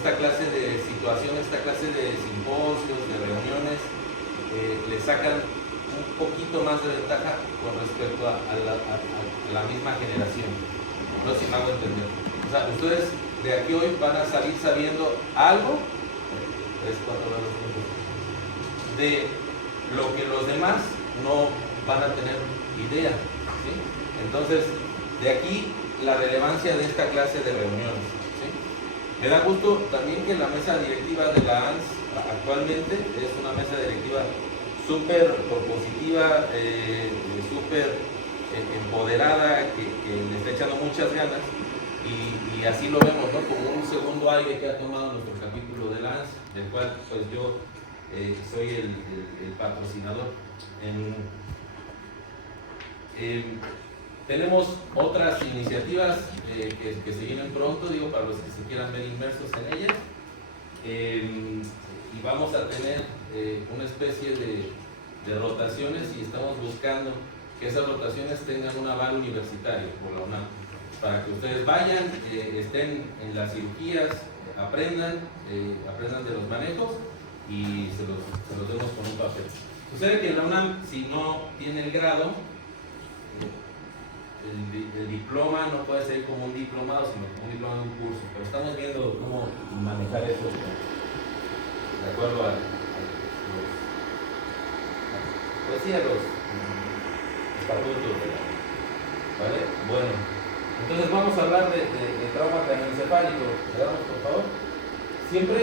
esta clase de situaciones, esta clase de simposios, de reuniones, le sacan un poquito más de ventaja con respecto a la misma generación. No sé si me hago entender. O sea, ustedes de aquí hoy van a salir sabiendo algo, 3, 4 grados, de lo que los demás no van a tener idea, ¿sí? Entonces, de aquí la relevancia de esta clase de reuniones, ¿sí? Me da gusto también que la mesa directiva de la ANS actualmente es una mesa directiva súper propositiva, súper empoderada, que le está echando muchas ganas, y así lo vemos, ¿no? Como un segundo aire que ha tomado nuestro capítulo de la ANS, del cual pues yo soy el patrocinador. Tenemos otras iniciativas que se vienen pronto, digo, para los que se quieran ver inmersos en ellas, y vamos a tener una especie de rotaciones, y estamos buscando que esas rotaciones tengan un aval universitario por la UNAM, para que ustedes vayan, estén en las cirugías, aprendan de los manejos y se los demos con un papel. Sucede que en la UNAM, si no tiene el grado, el diploma no puede ser como un diplomado, sino como un diploma de un curso, pero estamos viendo cómo manejar eso de acuerdo a los estatutos, ¿vale? Bueno, entonces vamos a hablar de trauma craneoencefálico. ¿Le damos, por favor? Siempre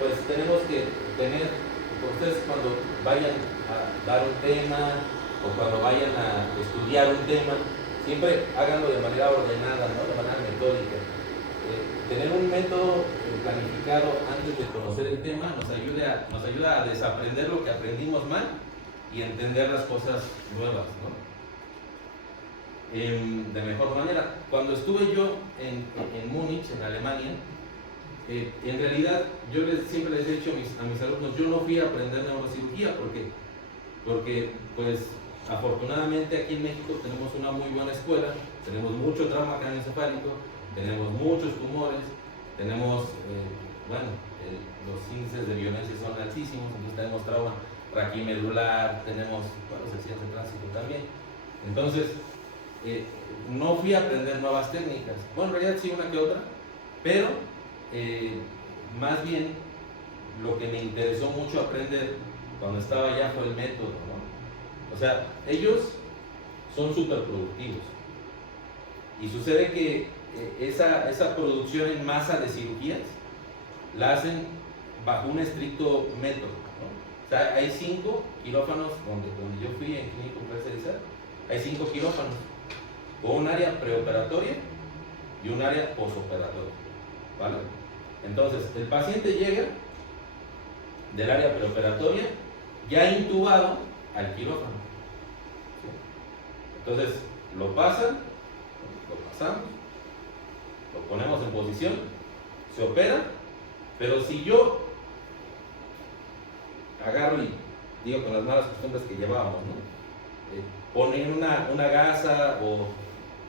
pues tenemos que tener, ustedes cuando vayan a dar un tema o cuando vayan a estudiar un tema, siempre háganlo de manera ordenada, ¿no? De manera metódica. Tener un método planificado antes de conocer el tema nos ayuda a desaprender lo que aprendimos mal y entender las cosas nuevas, ¿no? De mejor manera. Cuando estuve yo en Múnich, en Alemania, en realidad yo siempre les he dicho a mis alumnos, yo no fui a aprender neurocirugía porque pues afortunadamente aquí en México tenemos una muy buena escuela, tenemos mucho trauma craneoencefálico, tenemos muchos tumores, tenemos, los índices de violencia son altísimos, entonces tenemos trauma raquimedular, tenemos, secciones de tránsito también. Entonces, no fui a aprender nuevas técnicas, bueno, en realidad sí una que otra, pero más bien lo que me interesó mucho aprender cuando estaba allá fue el método, ¿no? O sea, ellos son súper productivos y sucede que esa producción en masa de cirugías la hacen bajo un estricto método, ¿no? O sea, hay 5 quirófanos donde yo fui en clínico especializado, hay 5 quirófanos con un área preoperatoria y un área posoperatoria, ¿vale? Entonces, el paciente llega del área preoperatoria ya intubado al quirófano, ¿sí? Entonces, lo pasamos, lo ponemos en posición, se opera, pero si yo agarro y digo con las malas costumbres que llevábamos, ¿no? Poner una gasa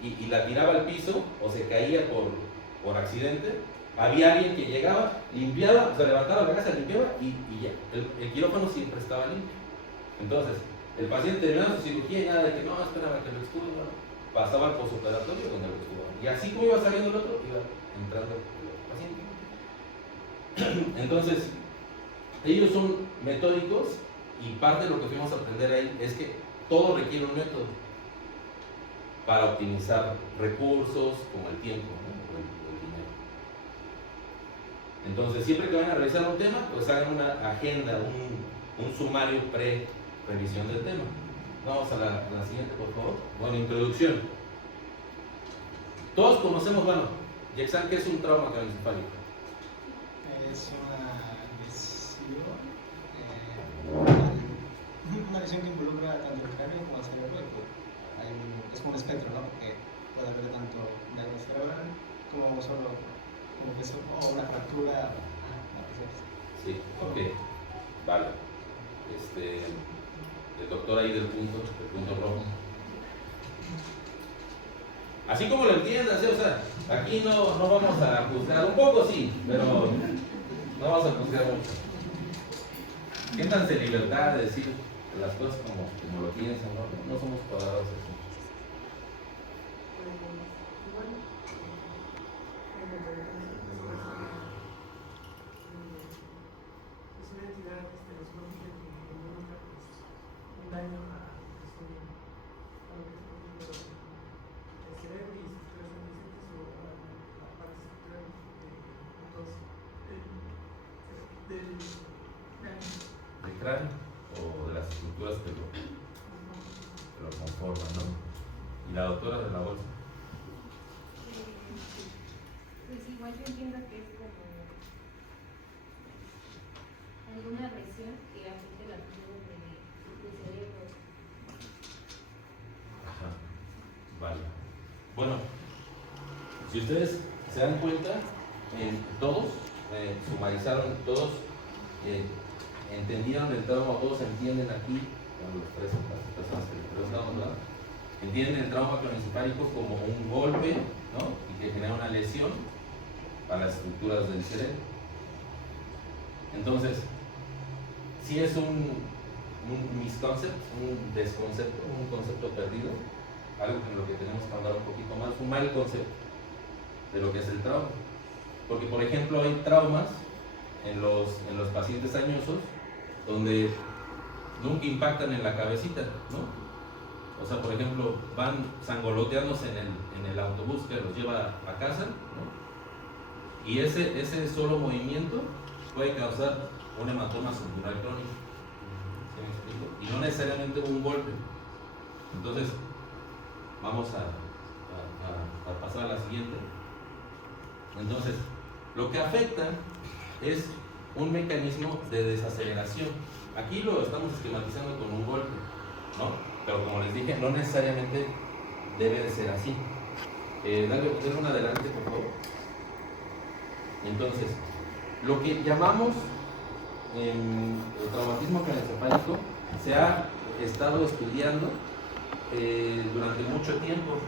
y la tiraba al piso o se caía por accidente, había alguien que llegaba, limpiaba, se levantaba la gasa, limpiaba y ya, el quirófano siempre estaba limpio. Entonces, el paciente terminaba su cirugía y nada de que no, espérame que lo extubo, ¿no? Pasaba al posoperatorio donde lo extubaban. Y así como iba saliendo el otro, iba entrando el paciente. Entonces, ellos son metódicos y parte de lo que fuimos a aprender ahí es que todo requiere un método para optimizar recursos como el tiempo, ¿no? O el dinero. Entonces, siempre que vayan a revisar un tema, pues hagan una agenda, un sumario pre-revisión del tema. Vamos a la siguiente, por favor. Bueno, introducción. Todos conocemos, Yexan, ¿qué es un trauma craneoencefálico? Es una lesión que involucra tanto el cráneo como el cerebro. Es como un espectro, ¿no? Porque puede haber tanto daño cerebral como una fractura. Sí, ok, vale. El doctor ahí del punto rojo. Así como lo entiendas, o sea, aquí no vamos a juzgar, un poco sí, pero no vamos a juzgar mucho. Siéntanse en libertad de decir las cosas como lo piensan, no somos cuadrados así. Es una entidad teológica que involucra un daño a lo que es el cerebro y estructuras adyacentes o a la parte estructural del cráneo o de las estructuras que lo conforman, ¿no? Y la doctora de la bolsa. Pues igual yo entiendo que es como alguna lesión que afecte la función del cerebro. Ajá, vale. Bueno, si ustedes se dan cuenta, todos sumarizaron, todos entendieron el trauma, todos entienden aquí, bueno, las personas que les preguntamos, ¿verdad? Entienden el trauma craneoencefálico como un golpe, ¿no? Y que genera una lesión a las estructuras del cerebro. Entonces, si es un misconcept, un desconcepto, un concepto perdido, algo en lo que tenemos que hablar un poquito más, un mal concepto de lo que es el trauma. Porque, por ejemplo, hay traumas en los pacientes añosos donde nunca impactan en la cabecita, ¿no? O sea, por ejemplo, van sangoloteándose en el autobús que los lleva a casa, ¿no? Y ese solo movimiento puede causar un hematoma subdural crónico. ¿Sí me explico? Y no necesariamente un golpe. Entonces, vamos a pasar a la siguiente. Entonces, lo que afecta es un mecanismo de desaceleración. Aquí lo estamos esquematizando con un golpe, ¿no? Pero como les dije, no necesariamente debe de ser así. Dale una adelante, por favor. Entonces, lo que llamamos el traumatismo craneoencefálico se ha estado estudiando durante mucho tiempo.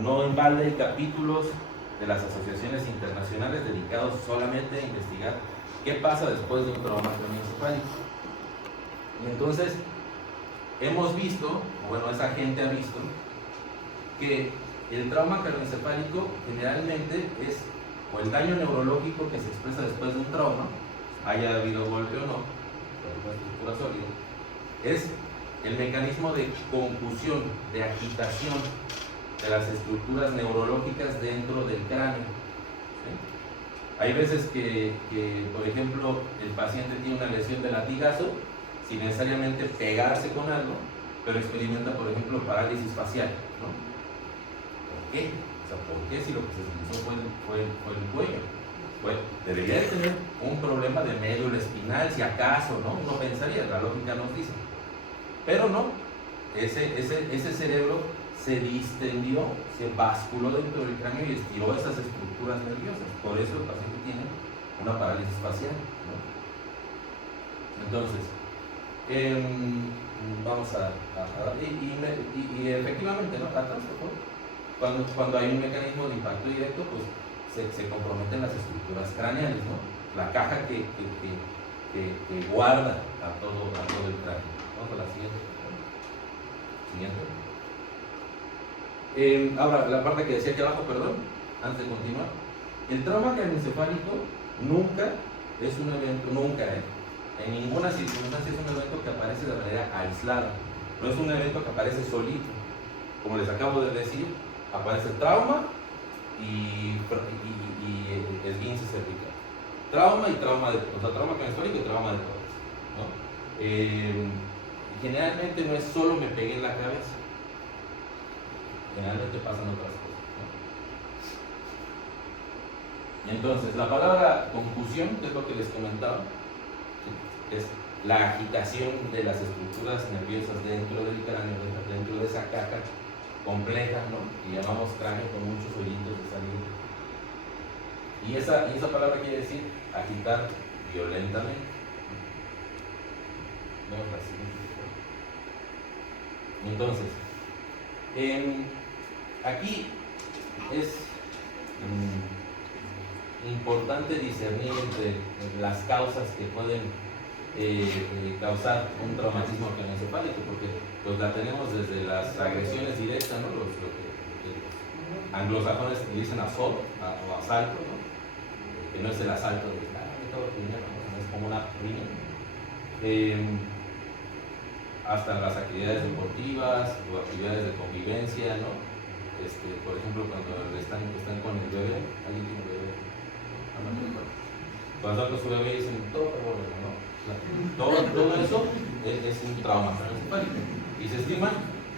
No en balde hay capítulos de las asociaciones internacionales dedicados solamente a investigar qué pasa después de un trauma craneoencefálico. Entonces, hemos visto, bueno, esa gente ha visto, que el trauma craneoencefálico generalmente es o el daño neurológico que se expresa después de un trauma, haya habido golpe o no, una estructura sólida, es el mecanismo de concusión, de agitación de las estructuras neurológicas dentro del cráneo. ¿Sí? Hay veces que, por ejemplo, el paciente tiene una lesión de latigazo sin necesariamente pegarse con algo, pero experimenta, por ejemplo, parálisis facial, ¿no? ¿Por qué? O sea, ¿por qué si lo que se utilizó fue el cuello? Pues debería de tener un problema de médula espinal, si acaso, ¿no? Uno pensaría, la lógica nos dice. Pero no, ese cerebro se distendió, se basculó dentro del cráneo y estiró esas estructuras nerviosas. Por eso el paciente tiene una parálisis facial, ¿no? Entonces, vamos a y efectivamente, ¿no? Atrás, por favor. Cuando hay un mecanismo de impacto directo, pues se comprometen las estructuras craneales, ¿no? La caja que guarda a todo el cráneo. Vamos a la siguiente. Ahora, la parte que decía aquí abajo, perdón, antes de continuar. El trauma craneoencefálico nunca es un evento, en ninguna circunstancia es un evento que aparece de manera aislada. No es un evento que aparece solito. Como les acabo de decir, aparece trauma y esguince cervical. Trauma y trauma trauma craneoencefálico y trauma de tórax, ¿no? Generalmente no es solo me pegué en la cabeza. Generalmente pasan otras cosas, ¿no? Entonces, la palabra concusión, que es lo que les comentaba, es la agitación de las estructuras nerviosas dentro del cráneo, dentro de esa caja compleja, ¿no? Que llamamos cráneo con muchos hoyitos de salida. Y esa palabra quiere decir agitar violentamente. Vamos a la siguiente. Entonces, aquí es importante discernir entre las causas que pueden causar un traumatismo craneoencefálico, porque pues la tenemos desde las agresiones directas, ¿no? Lo que los anglosajones dicen assault o asalto, ¿no? Que no es el asalto de todo dinero, ¿no? Es como una riña. Hasta las actividades deportivas o actividades de convivencia, ¿no? Por ejemplo, cuando están con el bebé, alguien tiene un bebé, cuando están con su bebé dicen todo, ¿no? Todo eso es un trauma craneoencefálico. Y se estima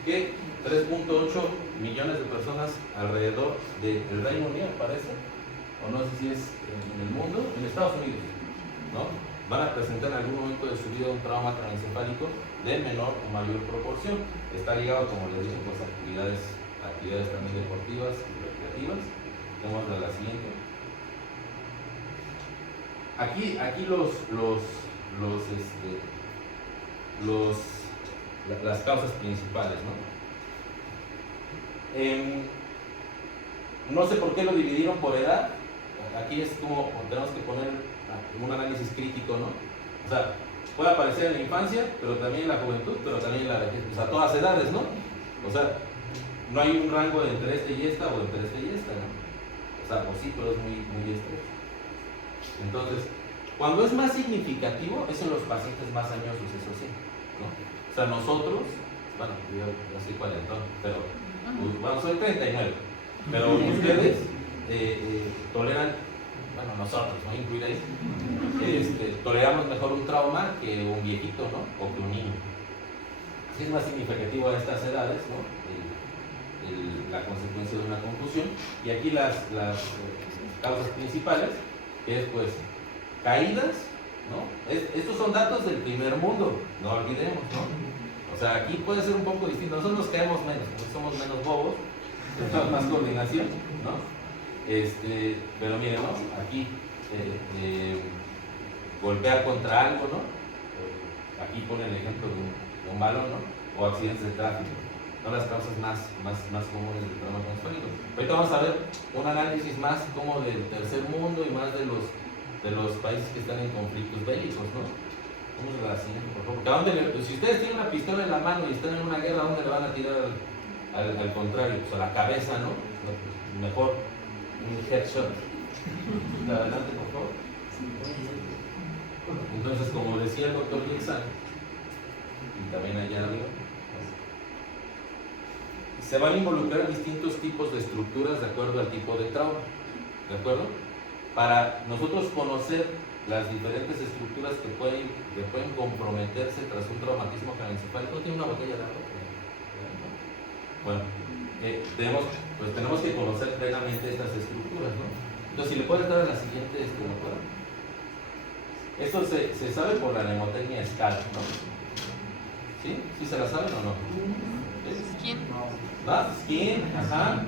que 3.8 millones de personas alrededor del Reino Unido, parece, o no sé si es en el mundo, en Estados Unidos, ¿no? Van a presentar en algún momento de su vida un trauma craneoencefálico de menor o mayor proporción. Está ligado, como les dije, pues actividades también deportivas y recreativas. Vamos a la siguiente. Aquí las causas principales, ¿no? No sé por qué lo dividieron por edad. Aquí es como tenemos que poner un análisis crítico, ¿no? O sea, puede aparecer en la infancia, pero también en la juventud, pero también en la vejez, o sea, a todas edades, ¿no? O sea, no hay un rango de entre este y esta o entre este y esta, ¿no? O sea, o sí, pero es muy estrecho. Entonces, cuando es más significativo es en los pacientes más añosos, eso sí, ¿no? O sea, nosotros, bueno, yo soy cuarentón, pero, bueno, soy 39, pero ustedes toleran, bueno, nosotros, ¿no? Incluiréis, toleramos mejor un trauma que un viejito, ¿no? O que un niño. Así es más significativo a estas edades, ¿no? La consecuencia de una confusión. Y aquí las causas principales es, pues, caídas, ¿no? Estos son datos del primer mundo, no olvidemos, ¿no? O sea, aquí puede ser un poco distinto. Nosotros nos caemos menos, porque somos menos bobos, tenemos más coordinación, ¿no? Pero miren, ¿no? Aquí golpear contra algo, ¿no? Aquí pone el ejemplo de un balón, ¿no? O accidentes de tráfico. Son las causas más comunes del trauma craneoencefálico. Ahorita vamos a ver un análisis más como del tercer mundo y más de los países que están en conflictos bélicos, ¿no? Vamos a la siguiente, por favor. Si ustedes tienen una pistola en la mano y están en una guerra, ¿a dónde le van a tirar al contrario? Pues a la cabeza, ¿no? Mejor un headshot. Adelante, por favor. Entonces, como decía el doctor Nixon, y también allá arriba, se van a involucrar distintos tipos de estructuras de acuerdo al tipo de trauma, ¿de acuerdo? Para nosotros conocer las diferentes estructuras que pueden comprometerse tras un traumatismo craneoencefálico. ¿Tiene una botella de agua? Bueno, tenemos que conocer plenamente estas estructuras, ¿no? Entonces, si le puedes dar a la siguiente, ¿no puedo? Esto se sabe por la mnemotecnia SCAD, ¿no? ¿Sí? ¿Sí se la saben o no? Skin. ¿Va? Skin, ajá.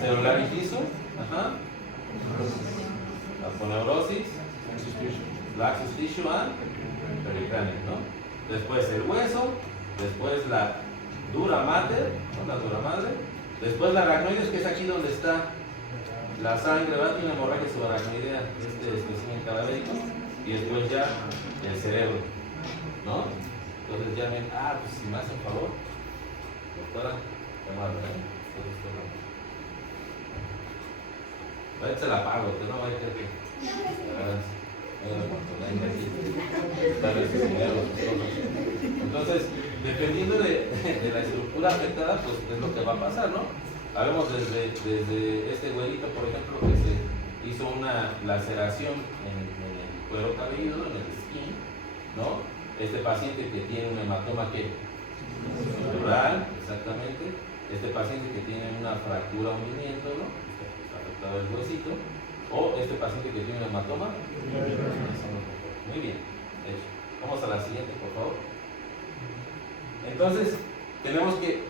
Celularitis, ajá. Aponeurosis, laxus tissue and pericráneo, ¿no? Después el hueso, después la dura mater, ¿no? La dura madre, después la aracnoides, que es aquí donde está la sangre, ¿verdad? Tiene una hemorragia subaracnoidea, espécimen cadavérico, y después ya el cerebro, ¿no? Entonces ya ven, pues si me hacen favor, doctora, se la pago, que no vaya a creer que entonces, dependiendo de la estructura afectada, pues es lo que va a pasar, ¿no? Hablemos desde este güerito, por ejemplo, que se hizo una laceración en el cuero cabelludo, en el skin, ¿no? Este paciente que tiene un hematoma que cerebral, exactamente. Este paciente que tiene una fractura o hundimiento, ¿no? Afectado el huesito. O este paciente que tiene un hematoma. Muy bien. Vamos a la siguiente, por favor. Entonces, tenemos que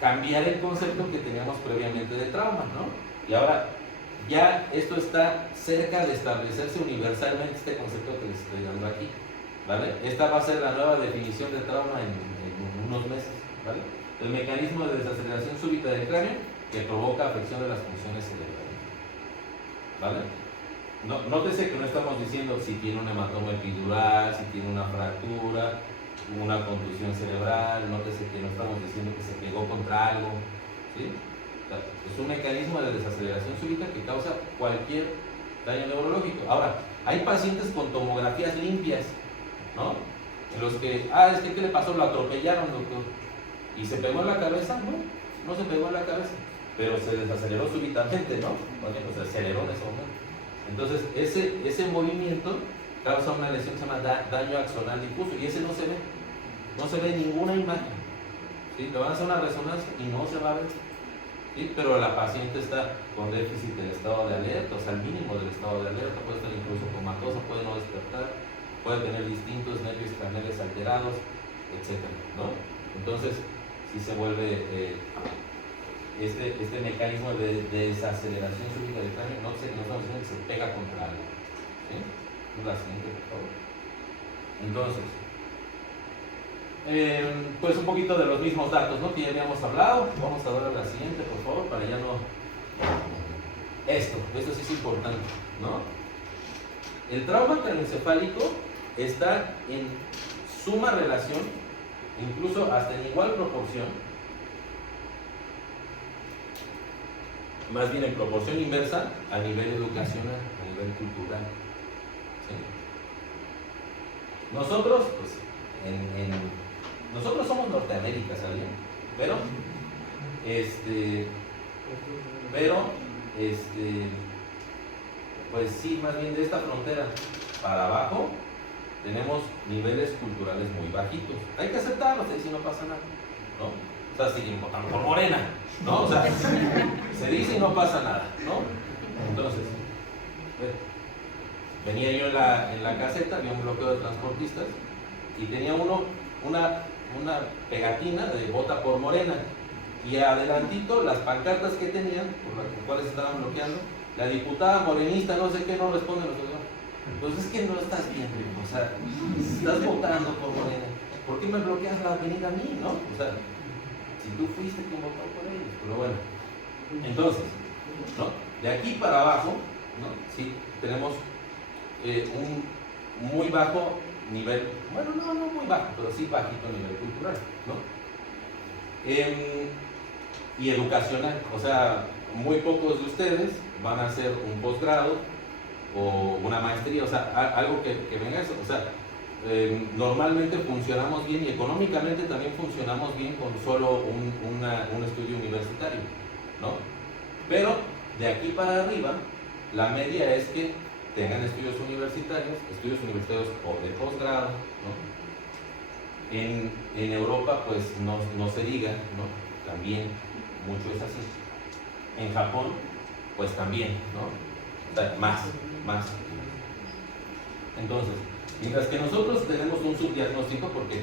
cambiar el concepto que teníamos previamente de trauma, ¿no? Y ahora, ya esto está cerca de establecerse universalmente, este concepto que les estoy dando aquí, ¿vale? Esta va a ser la nueva definición de trauma en unos meses, ¿vale? el mecanismo de desaceleración súbita del cráneo que provoca afección de las funciones cerebrales. ¿Vale? No, nótese que no estamos diciendo si tiene un hematoma epidural, si tiene una fractura, una contusión cerebral, nótese que no estamos diciendo que se pegó contra algo, ¿sí? O sea, es un mecanismo de desaceleración súbita que causa cualquier daño neurológico. Ahora, hay pacientes con tomografías limpias, ¿no? En los que, es que ¿qué le pasó? Lo atropellaron, doctor. ¿Y se pegó en la cabeza? No se pegó en la cabeza, pero se desaceleró súbitamente, ¿no? Bueno, pues se aceleró en ese momento. Entonces, ese movimiento causa una lesión que se llama daño axonal difuso, y ese no se ve. No se ve ninguna imagen. ¿Sí? Le van a hacer una resonancia y no se va a ver. ¿Sí? Pero la paciente está con déficit del estado de alerta, o sea, al mínimo del estado de alerta, puede estar incluso comatosa, puede no despertar, puede tener distintos nervios craneales alterados, etc., ¿no? Entonces, si se vuelve este mecanismo de desaceleración súbita del cráneo, no estamos diciendo que se pega contra algo. ¿Sí? La siguiente, por favor. Entonces, pues un poquito de los mismos datos, ¿no? Que ya habíamos hablado. Vamos a dar a la siguiente, por favor, para ya no... Esto sí es importante, ¿no? El trauma craneoencefálico está en suma relación, incluso hasta en igual proporción, más bien en proporción inversa a nivel educacional, a nivel cultural. ¿Sí? Nosotros, pues, nosotros somos Norteamérica, ¿sabían? Pero, pues sí, más bien de esta frontera para abajo tenemos niveles culturales muy bajitos. Hay que aceptarlos, ahí sí no pasa nada, ¿no? O sea, siguen votando por Morena, ¿no? O sea, se dice y no pasa nada, ¿no? Entonces, venía yo en la caseta, había un bloqueo de transportistas y tenía una pegatina de vota por Morena, y adelantito las pancartas que tenían, por las cuales estaban bloqueando, la diputada morenista, no sé qué, no responde a los demás. Entonces es que no estás bien, o sea, estás votando por Morena, ¿por qué me bloqueas la avenida a mí, no? O sea, si tú fuiste quien votó por ellos, pero bueno. Entonces, ¿no? De aquí para abajo, ¿no? Sí, tenemos un muy bajo nivel, bueno, no muy bajo, pero sí bajito nivel cultural, ¿no? Y educacional, o sea, muy pocos de ustedes van a hacer un posgrado o una maestría, o sea, algo que venga eso, o sea, normalmente funcionamos bien y económicamente también funcionamos bien con solo un estudio universitario, ¿no? Pero de aquí para arriba, la media es que tengan estudios universitarios o de posgrado, ¿no? En Europa, pues no se diga, ¿no? También mucho es así. En Japón, pues también, ¿no? O sea, más. Entonces, mientras que nosotros tenemos un subdiagnóstico, porque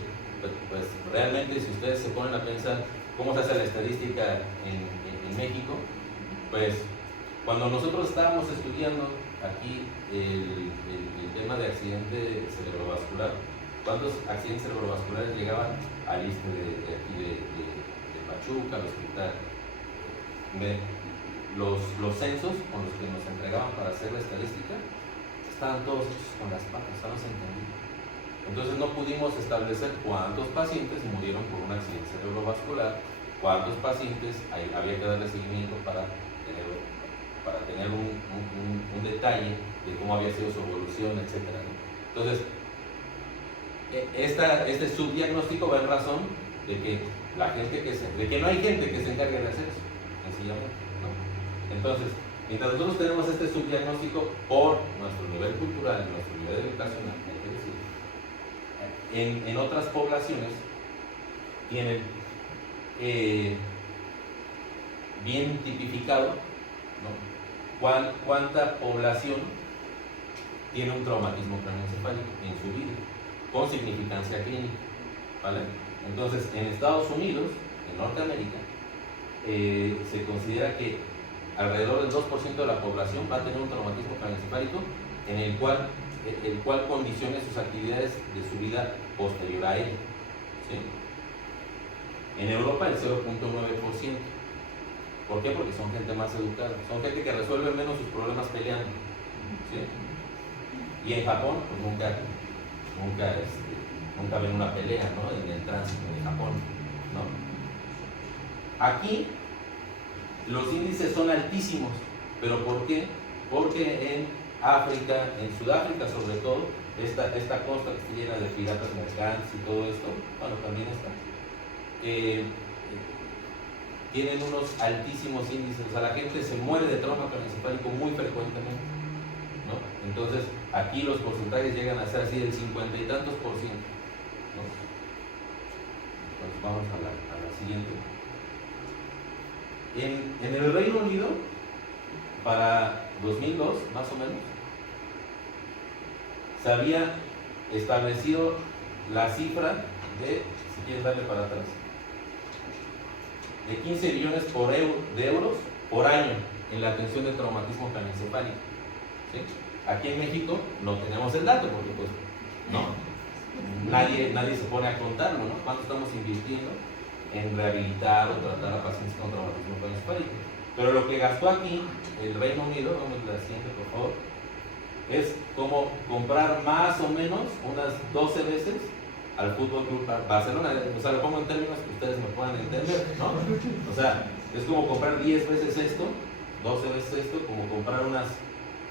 pues realmente si ustedes se ponen a pensar cómo se hace la estadística en México, pues cuando nosotros estábamos estudiando aquí el tema de accidente cerebrovascular, ¿cuántos accidentes cerebrovasculares llegaban al ISSSTE de aquí de Pachuca, al hospital? Los censos con los que nos entregaban para hacer la estadística estaban todos hechos con las patas, estaban entendidos. Entonces no pudimos establecer cuántos pacientes murieron por un accidente cerebrovascular, cuántos pacientes había que darle seguimiento para tener un detalle de cómo había sido su evolución, etc. Entonces, este subdiagnóstico va en razón de que no hay gente que se encargue de hacer eso, sencillamente, ¿no? Entonces, mientras nosotros tenemos este subdiagnóstico por nuestro nivel cultural, nuestro nivel educacional, es decir, en otras poblaciones tienen bien tipificado, ¿no? Cuánta población tiene un traumatismo craneoencefálico en su vida, con significancia clínica, ¿vale? Entonces, en Estados Unidos, en Norteamérica, se considera que alrededor del 2% de la población va a tener un traumatismo craneoencefálico el cual condicione sus actividades de su vida posterior a él, ¿sí? En Europa el 0.9%. ¿Por qué? Porque son gente más educada, son gente que resuelve menos sus problemas peleando. ¿Sí? Y en Japón, pues nunca ven una pelea, ¿no? En el tránsito de Japón, ¿no? Aquí los índices son altísimos, ¿pero por qué? Porque en África, en Sudáfrica sobre todo, esta costa que está llena de piratas mercantes y todo esto, bueno, también está, tienen unos altísimos índices, o sea, la gente se muere de trauma craneoencefálico muy frecuentemente, ¿no? Entonces, aquí los porcentajes llegan a ser así del 50 y tantos %, ¿no? Pues vamos a la siguiente. En el Reino Unido, para 2002, más o menos, se había establecido la cifra de, si quieres darle para atrás, de 15 billones de euros por año en la atención de traumatismo craneoencefálico. ¿Sí? Aquí en México no tenemos el dato porque pues no, nadie se pone a contarlo, ¿no? ¿Cuánto estamos invirtiendo en rehabilitar o tratar a pacientes con traumatismo craneoencefálico? Pero lo que gastó aquí el Reino Unido, vamos a la siguiente por favor, es como comprar más o menos unas 12 veces al Fútbol Club Barcelona. O sea, lo pongo en términos que ustedes me puedan entender, ¿no? O sea, es como comprar 10 veces esto, 12 veces esto, como comprar unas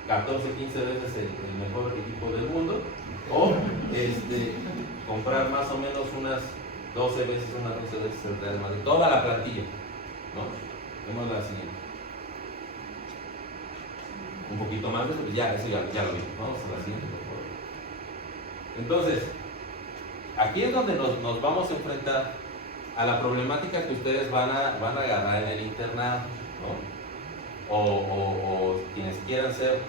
14, 15 veces el mejor equipo del mundo, o comprar más o menos unas 12 veces el Real Madrid, toda la plantilla, ¿no? Vemos la siguiente. Un poquito más de eso, ya lo vimos. Vamos a la siguiente, por favor. Entonces, aquí es donde nos vamos a enfrentar a la problemática que ustedes van a agarrar en el internado, ¿no? O quienes quieran ser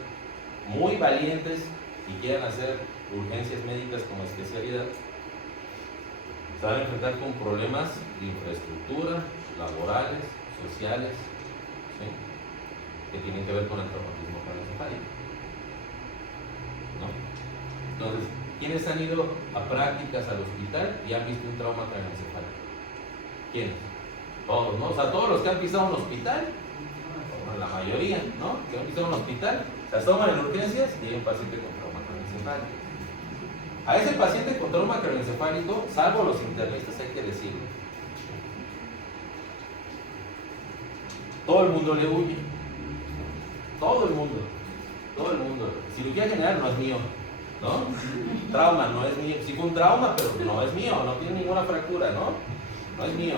muy valientes y quieran hacer urgencias médicas como especialidad, se van a enfrentar con problemas de infraestructura, laborales, sociales, ¿sí? Que tienen que ver con el traumatismo craneoencefálico, ¿no? Entonces, ¿quiénes han ido a prácticas al hospital y han visto un trauma craneoencefálico? ¿Quiénes? Todos, ¿no? O sea, todos los que han pisado un hospital, bueno, la mayoría, ¿no? Que han pisado un hospital, se asoman en urgencias y hay un paciente con trauma craneoencefálico. A ese paciente con trauma craneoencefálico, salvo los internistas, hay que decirlo, todo el mundo le huye. Todo el mundo. Cirugía general no es mío, ¿no? Trauma no es mío. Sí fue un trauma, pero no es mío, no tiene ninguna fractura, ¿no? No es mío.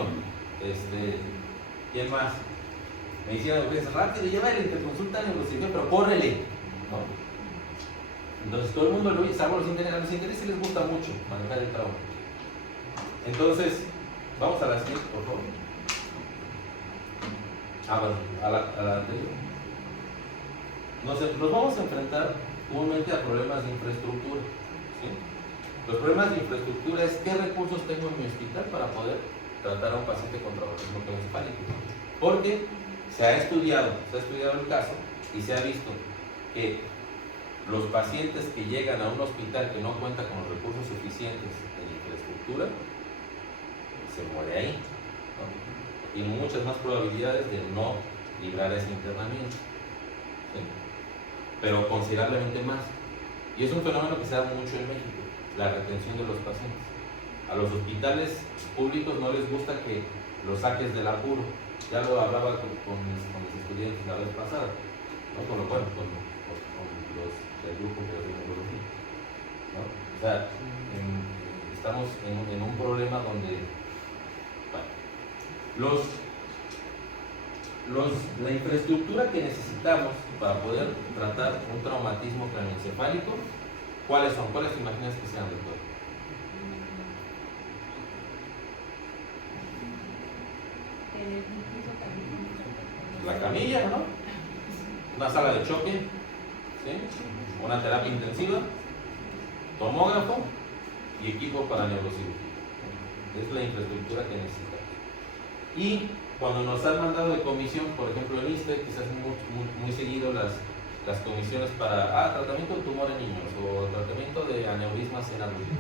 ¿Quién más? Medicina de urgencias, rápido, lleva la interconsulta neurocirugía, pero córrele, ¿no? Entonces todo el mundo lo huye, salvo los internistas. A los internistas les gusta mucho manejar el trauma. Entonces, vamos a la siguiente, por favor. Bueno, a la anterior. Nos vamos a enfrentar comúnmente a problemas de infraestructura, ¿sí? Los problemas de infraestructura es qué recursos tengo en mi hospital para poder tratar a un paciente con traumatismo craneoencefálico. Porque se ha estudiado el caso y se ha visto que los pacientes que llegan a un hospital que no cuenta con los recursos suficientes en infraestructura, se muere ahí, ¿no? Y muchas más probabilidades de no librar ese internamiento, ¿sí? Pero considerablemente más. Y es un fenómeno que se da mucho en México, la retención de los pacientes. A los hospitales públicos no les gusta que los saques del apuro. Ya lo hablaba con mis estudiantes la vez pasada, ¿no? Con los del grupo de neurología, ¿no? O sea, estamos en un problema donde, bueno, la infraestructura que necesitamos para poder tratar un traumatismo craneoencefálico, ¿cuáles son? ¿Cuáles te imaginas que sean, doctor? La camilla, ¿no? Una sala de choque, ¿sí? Una terapia intensiva, tomógrafo y equipo para neurocirugía. Es la infraestructura que necesitamos. Y cuando nos han mandado de comisión, por ejemplo en ISSSTE, que se hacen muy seguido las comisiones para tratamiento de tumor en niños o tratamiento de aneurismas en adultos,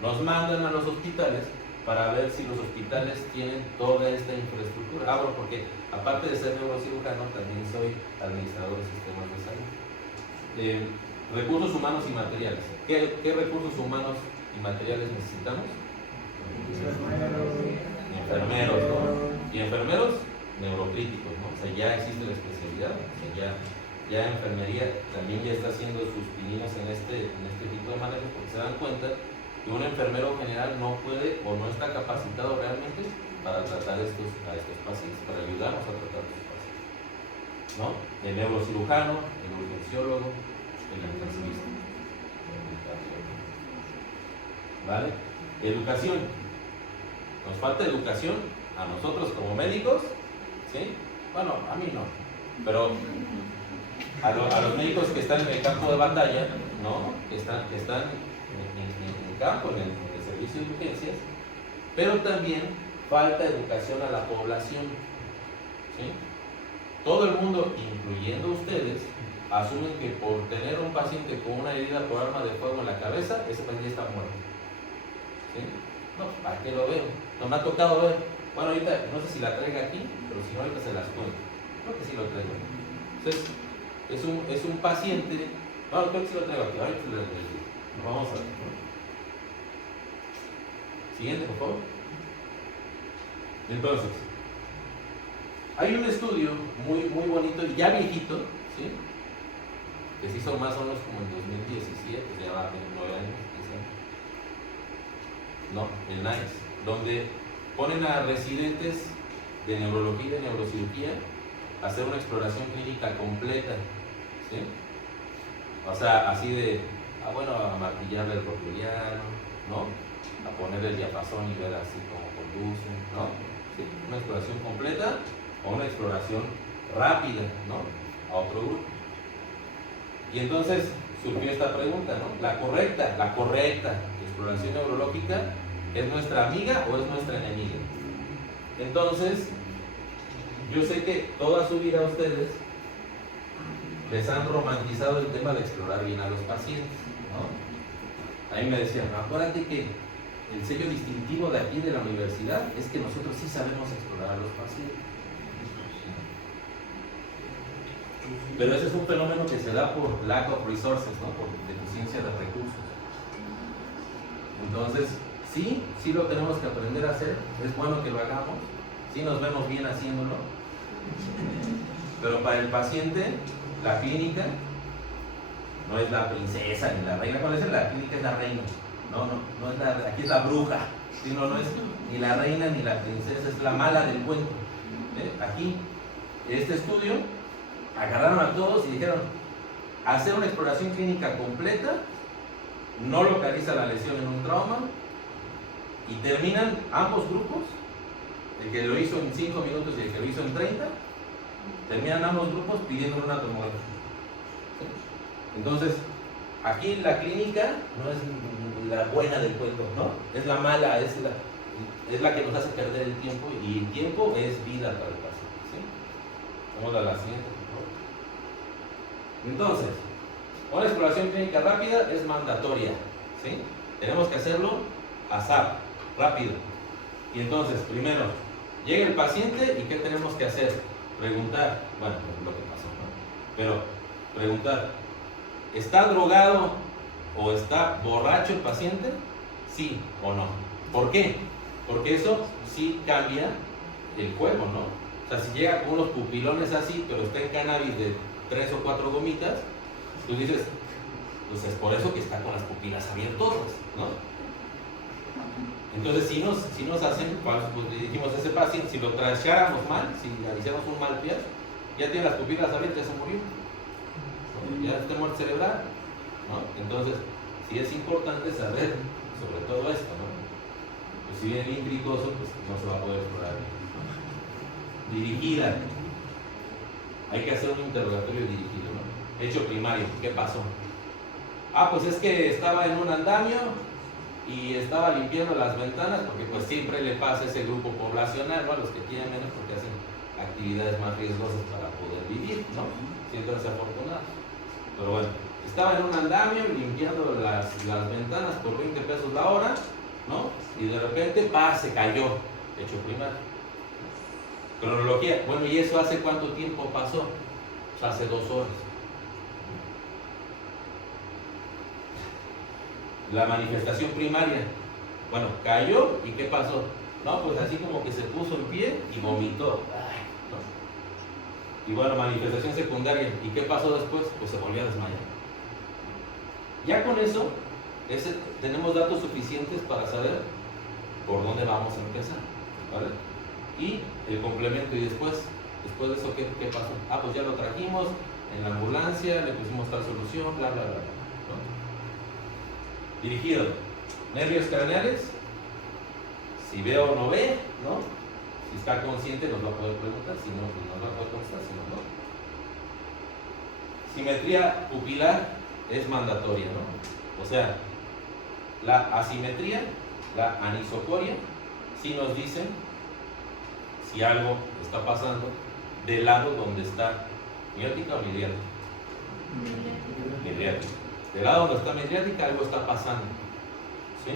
nos mandan a los hospitales para ver si los hospitales tienen toda esta infraestructura. Bueno, porque aparte de ser neurocirujano, también soy administrador de sistemas de salud. Recursos humanos y materiales. ¿Qué recursos humanos y materiales necesitamos? Enfermeros, ¿no? Y enfermeros neurocríticos, ¿no? O sea, ya existe la especialidad, o sea, ya enfermería también ya está haciendo sus pininos en este tipo de maneras, porque se dan cuenta que un enfermero general no puede o no está capacitado realmente para tratar a estos pacientes, para ayudarnos a tratar a estos pacientes, ¿no? El neurocirujano, el urgenciólogo, el intensivista. ¿Vale? Educación. Nos falta educación a nosotros como médicos, ¿sí? Bueno, a mí no, pero a los médicos que están en el campo de batalla, ¿no? Que están en el campo, en el servicio de urgencias, pero también falta educación a la población, ¿sí? Todo el mundo, incluyendo ustedes, asumen que por tener un paciente con una herida por arma de fuego en la cabeza, ese paciente está muerto, ¿sí? No, ¿para qué lo veo? No me ha tocado ver. Bueno, ahorita no sé si la traiga aquí, pero si no, ahorita se las cuento. Creo que sí lo traigo. Entonces, es un paciente. Bueno, creo que sí lo traigo aquí. Ahorita nos vamos a ver, ¿no? Siguiente, por favor. Entonces, hay un estudio muy bonito, ya viejito, ¿sí? Que se hizo más o menos como en 2017, ya va a tener 9 años, 10 años. No, el NICE, donde ponen a residentes de neurología y de neurocirugía a hacer una exploración clínica completa, ¿sí? O sea, así de, bueno, a martillarle el rotuliano, ¿no? A poner el diapasón y ver así como conduce, ¿no? ¿Sí? Una exploración completa o una exploración rápida, ¿no? A otro grupo. Y entonces surgió esta pregunta, ¿no? La correcta exploración neurológica, ¿es nuestra amiga o es nuestra enemiga? Entonces, yo sé que toda su vida ustedes les han romantizado el tema de explorar bien a los pacientes, ¿no? A mí me decían, acuérdate que el sello distintivo de aquí de la universidad es que nosotros sí sabemos explorar a los pacientes. Pero ese es un fenómeno que se da por lack of resources, ¿no? Por deficiencia de recursos. Entonces, sí lo tenemos que aprender a hacer, es bueno que lo hagamos, sí nos vemos bien haciéndolo, pero para el paciente, la clínica no es la princesa ni la reina. ¿Cuál es? La clínica es la reina, no es la, aquí es la bruja, ¿sí? No es ni la reina ni la princesa, es la mala del cuento. Aquí, este estudio, agarraron a todos y dijeron, hacer una exploración clínica completa, no localiza la lesión en un trauma, y terminan ambos grupos, el que lo hizo en 5 minutos y el que lo hizo en 30, terminan ambos grupos pidiendo una tomografía. ¿Sí? Entonces, aquí la clínica no es la buena del cuento, ¿no? Es la mala, es la que nos hace perder el tiempo, y el tiempo es vida para el paciente. ¿Sí? Vamos a la siguiente, por favor. Entonces, una exploración clínica rápida es mandatoria, ¿sí? Tenemos que hacerlo ASAP, rápido. Y entonces, primero, llega el paciente y ¿qué tenemos que hacer? Preguntar, bueno, lo que pasó, ¿no? Pero preguntar, ¿está drogado o está borracho el paciente? Sí o no. ¿Por qué? Porque eso sí cambia el juego, ¿no? O sea, si llega con unos pupilones así, pero está en cannabis de 3 o 4 gomitas, tú dices, pues es por eso que está con las pupilas abiertas, ¿no? Entonces, si nos hacen, pues le dijimos a ese paciente, si lo trasháramos mal, si le hiciéramos un mal pie, ya tiene las pupilas abiertas, ya se murió, ¿no? Ya está muerte cerebral, ¿no? Entonces, sí es importante saber sobre todo esto, ¿no? Pues si viene bien cricoso, pues no se va a poder explorar. Dirigida. Hay que hacer un interrogatorio dirigido, ¿no? Hecho primario, ¿qué pasó? Pues es que estaba en un andamio y estaba limpiando las ventanas, porque pues siempre le pasa a ese grupo poblacional, ¿no? A los que tienen menos, porque hacen actividades más riesgosas para poder vivir, ¿no? Siéntanse afortunados. Pero bueno, estaba en un andamio limpiando las ventanas por 20 pesos la hora, ¿no? Y de repente, se cayó, hecho primario. Cronología, bueno, ¿y eso hace cuánto tiempo pasó? Pues hace 2 horas. La manifestación primaria, bueno, cayó y ¿qué pasó? No, pues así como que se puso en pie y vomitó. ¿No? Y bueno, manifestación secundaria, ¿y qué pasó después? Pues se volvió a desmayar. Ya con eso, tenemos datos suficientes para saber por dónde vamos a empezar, ¿vale? Y el complemento, y después de eso, ¿qué pasó? Pues ya lo trajimos en la ambulancia, le pusimos tal solución, bla, bla, bla, ¿no? Dirigido, nervios craneales, si ve o no ve, ¿no? Si está consciente nos va a poder preguntar, si no, pues nos va a poder contestar, si no, no. Simetría pupilar es mandatoria, ¿no? O sea, la asimetría, la anisocoria, sí nos dicen si algo está pasando del lado donde está miótica o midriática. Midriática. Del lado donde está midriática algo está pasando. ¿Sí?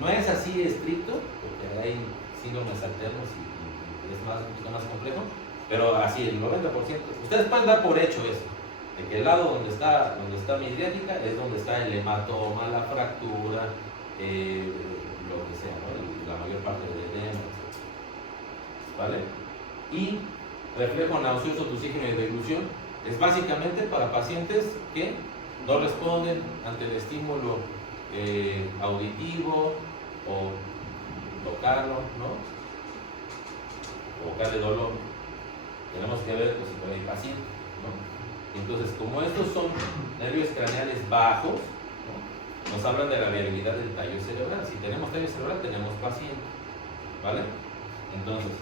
No es así estricto, porque hay síndromes alternos y es un poquito más complejo, pero así el 90%. Ustedes pueden dar por hecho eso, de que el lado donde está midriática es donde está el hematoma, la fractura, lo que sea, ¿no? La mayor parte del edema, ¿vale? Y reflejo nauseoso, tusígeno y deglución es básicamente para pacientes que no responden ante el estímulo auditivo o tocarlo, ¿no? Provocarle dolor. Tenemos que ver pues, si hay paciente, ¿no? Entonces, como estos son nervios craneales bajos, ¿no? Nos hablan de la viabilidad del tallo cerebral. Si tenemos tallo cerebral, tenemos paciente, ¿vale? Entonces,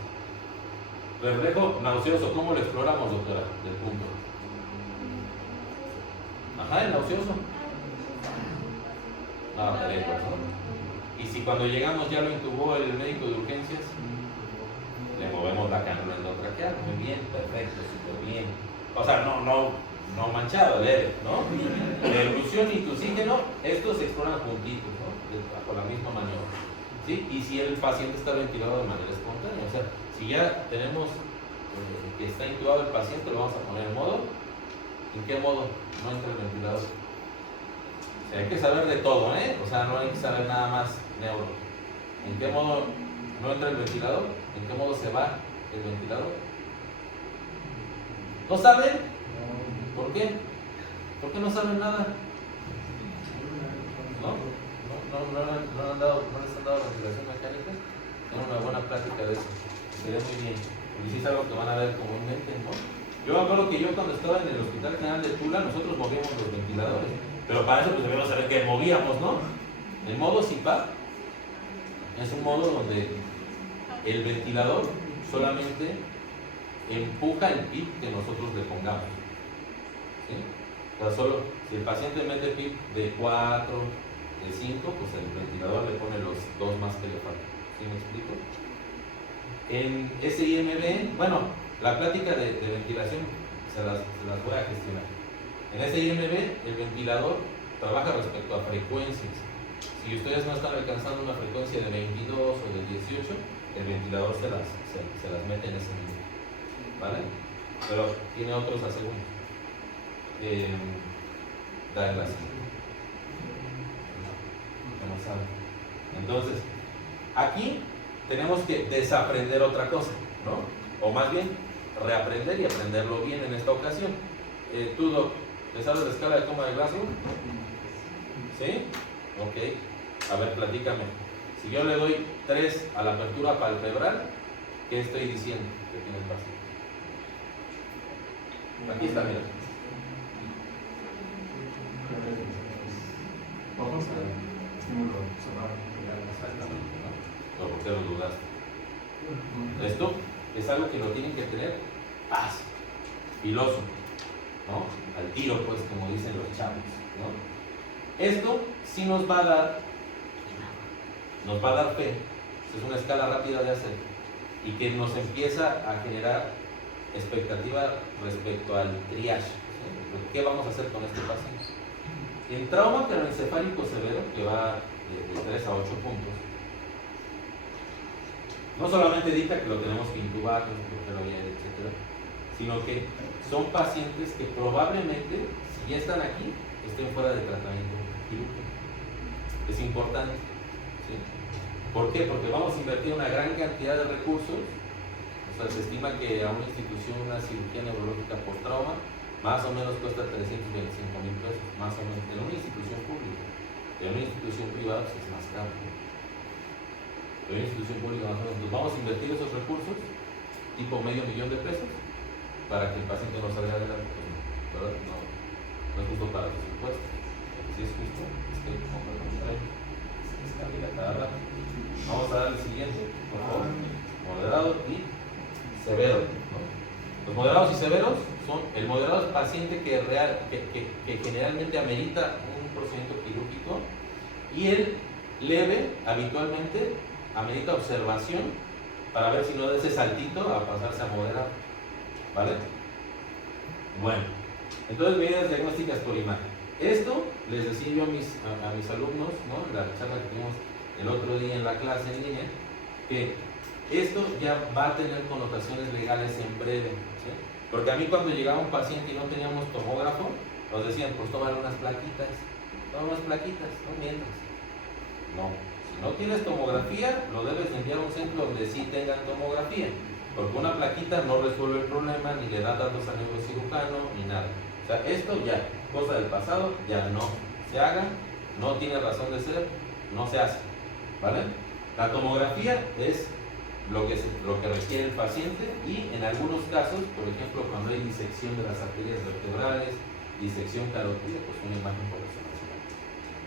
reflejo nauseoso, ¿cómo lo exploramos, doctora? Del punto. El nauseoso. Y si cuando llegamos ya lo intubó el médico de urgencias, le movemos la cánula endotraqueal. Muy bien, perfecto, súper bien. O sea, no manchado, leve, ¿no? Deglución y tusígeno, estos se exploran juntitos, ¿no? Bajo la misma maniobra. ¿Sí? Y si el paciente está ventilado de manera espontánea, o sea, si ya tenemos que está intubado el paciente, lo vamos a poner en modo. ¿En qué modo? No entra el ventilador. O sea, hay que saber de todo, ¿eh? O sea, no hay que saber nada más neuro. ¿En qué modo no entra el ventilador? ¿En qué modo se va el ventilador? ¿No saben? ¿Por qué? ¿Por qué no saben nada? ¿No? ¿No les han dado ventilación mecánica? Tengan una buena plática de eso. Sería muy bien. Porque sí es algo que van a ver comúnmente, ¿no? Yo me acuerdo que yo cuando estaba en el Hospital General de Tula, nosotros movíamos los ventiladores. Pero para eso pues debíamos saber que movíamos, ¿no? El modo CPAP es un modo donde el ventilador solamente empuja el PIP que nosotros le pongamos. ¿Sí? O sea, solo si el paciente mete PIP de 4, de 5, pues el ventilador le pone los 2 más que le faltan. ¿Sí me explico? En SIMB, bueno, la plática de ventilación se las voy a gestionar. En SIMB, el ventilador trabaja respecto a frecuencias. Si ustedes no están alcanzando una frecuencia de 22 o de 18, el ventilador se las mete en ese nivel, ¿vale? Pero tiene otros a segundo. Darle así. Como saben. Entonces, aquí tenemos que desaprender otra cosa, ¿no? O más bien, reaprender y aprenderlo bien en esta ocasión. Tú, Doc, ¿te sabes la escala de coma de Glasgow? ¿Sí? Ok. A ver, platícame. Si yo le doy 3 a la apertura palpebral, ¿qué estoy diciendo que tiene el paciente? Aquí está, mira. ¿No? ¿Por qué lo dudaste? Esto es algo que lo tienen que tener filoso, ¿no? Al tiro, pues, como dicen los chavos, ¿no? Esto sí nos va a dar fe. Es una escala rápida de hacer y que nos empieza a generar expectativa respecto al triage, ¿sí? ¿Qué vamos a hacer con este paciente? En trauma craneoencefálico severo, que va de 3 a 8 puntos, no solamente dicta que lo tenemos que intubar, etcétera, sino que son pacientes que probablemente, si ya están aquí, estén fuera de tratamiento quirúrgico. Es importante, ¿sí? ¿Por qué? Porque vamos a invertir una gran cantidad de recursos. O sea, se estima que a una institución una cirugía neurológica por trauma más o menos cuesta 325,000 pesos, más o menos, en una institución pública. En una institución privada pues, es más caro. En una institución pública más o menos. Entonces vamos a invertir esos recursos, tipo $500,000 para que el paciente no salga adelante. Pues, no es justo para sus impuestos. Si es justo, es que es cambia cada rato. Vamos a dar el siguiente, por favor. Moderado y severo, ¿no? Los moderados y severos son, el moderado es paciente que generalmente amerita un procedimiento quirúrgico, y el leve habitualmente amerita observación para ver si no da ese saltito a pasarse a moderado, ¿vale? Bueno, entonces medidas diagnósticas por imagen. Esto les decía yo a mis alumnos, ¿no? En la charla que tuvimos el otro día en la clase en línea, que esto ya va a tener connotaciones legales en breve, ¿sí? Porque a mí cuando llegaba un paciente y no teníamos tomógrafo, nos decían, pues tómale unas plaquitas, ¿no? Mientras. No, si no tienes tomografía, lo debes enviar a un centro donde sí tengan tomografía, porque una plaquita no resuelve el problema, ni le da datos al neurocirujano, ni nada. O sea, esto ya, cosa del pasado, ya no se haga, no tiene razón de ser, no se hace, ¿vale? La tomografía es lo que requiere el paciente, y en algunos casos, por ejemplo, cuando hay disección de las arterias vertebrales, disección carótida, pues una imagen por resonancia.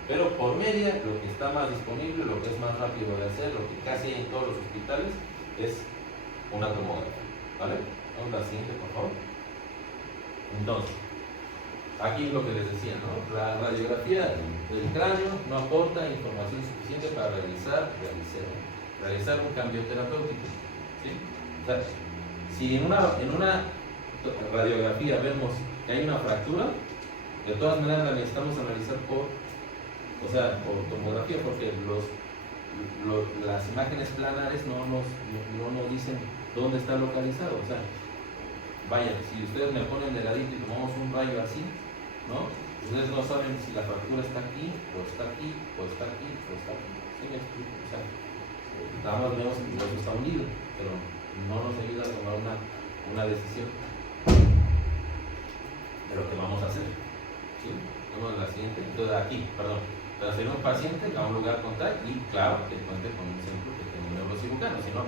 Pero por media, lo que está más disponible, lo que es más rápido de hacer, lo que casi hay en todos los hospitales, es una tomografía, ¿vale? Vamos a la siguiente, por favor. Entonces, aquí lo que les decía, ¿no? La radiografía del cráneo no aporta información suficiente para realizar un cambio terapéutico, ¿sí? O sea, si en una radiografía vemos que hay una fractura, de todas maneras la necesitamos analizar por tomografía, porque las imágenes planares no nos dicen dónde está localizado. O sea, vaya, si ustedes me ponen de ladito y tomamos un rayo así, ¿no? Ustedes no saben si la fractura está aquí, o está aquí, o está aquí, o está aquí. ¿Sí me explico? O sea, nada más vemos que el hueso está hundido, pero no nos ayuda a tomar una decisión. Pero ¿qué vamos a hacer? ¿Sí? Vamos a la siguiente. Entonces aquí, transferir un paciente a un lugar con tal, y claro, que cuente con un centro que tenga un neurocirujano. Si no,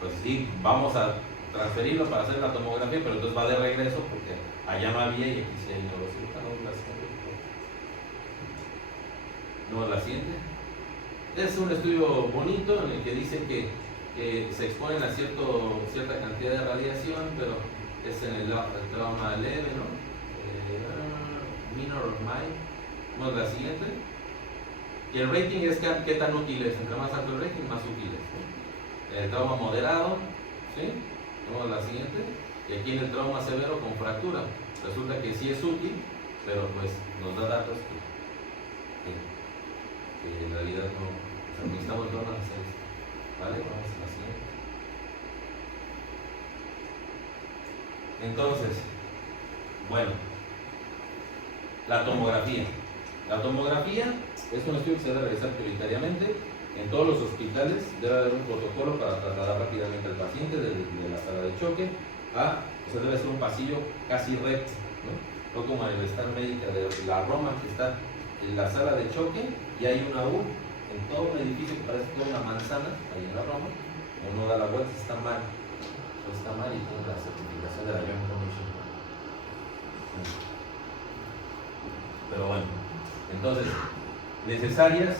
pues sí, vamos a transferirlo para hacer la tomografía, pero entonces va de regreso porque allá no había y aquí sí hay neurocirujano. No, la siguiente. Es un estudio bonito en el que dice que se exponen a cierta cantidad de radiación, pero es en el trauma leve, ¿no? Minor or mild. Vamos a la siguiente. Y el rating es qué tan útil es. Entre más alto el rating, más útil es, ¿no? El trauma moderado, ¿sí? Vamos a la siguiente. Y aquí en el trauma severo con fractura. Resulta que sí es útil, pero pues nos da datos que en realidad no. O sea, necesitamos ver las 6. ¿Vale? Vamos a la siguiente. Entonces, bueno, la tomografía. La tomografía es un estudio que se debe realizar prioritariamente. En todos los hospitales debe haber un protocolo para trasladar rápidamente al paciente de la sala de choque o sea, debe ser un pasillo casi recto, ¿no? No como en el Star Médica de la Roma, que está en la sala de choque y hay una U en todo un edificio que parece toda una manzana, ahí en la Roma. Uno da la vuelta, está mal y tiene la certificación de la Joint Commission. Pero bueno, entonces, necesarias.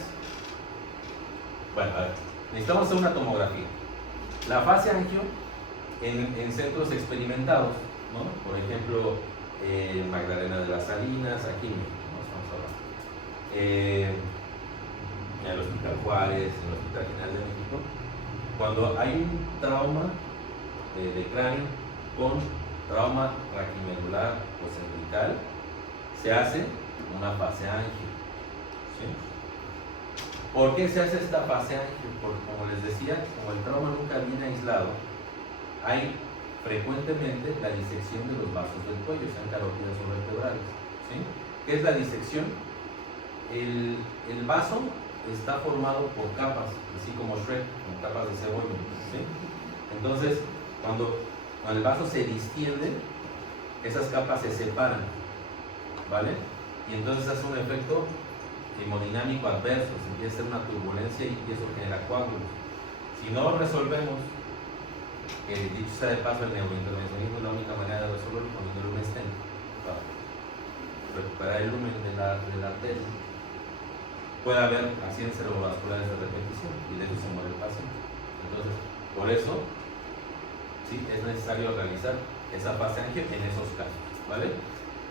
Bueno, a ver, necesitamos hacer una tomografía. La fase angio en centros experimentados, ¿no? Por ejemplo, Magdalena de las Salinas, aquí en México, ¿no? Estamos hablando. En el Hospital Juárez, en el Hospital General de México, cuando hay un trauma de cráneo con trauma raquimedular o cervical, se hace una fase angio, ¿sí? ¿Por qué se hace esta fase ángel? Porque como les decía, como el trauma nunca viene aislado, hay frecuentemente la disección de los vasos del cuello, sean carótidas o vertebrales. ¿Sí? ¿Qué es la disección? El vaso está formado por capas, así como Shrek, con capas de cebolla. ¿Sí? Entonces, cuando el vaso se distiende, esas capas se separan, ¿vale? Y entonces hace un efecto hemodinámico adverso, se empieza a hacer una turbulencia y eso genera coágulos. Si no resolvemos, dicho sea de paso, el neurointervencionismo es la única manera de resolverlo poniéndole un stent para recuperar el lumen de la arteria. Puede haber accidentes cerebrovasculares de repetición y de eso se muere el paciente. Entonces, por eso, sí, es necesario realizar esa fase ángel en esos casos, ¿vale?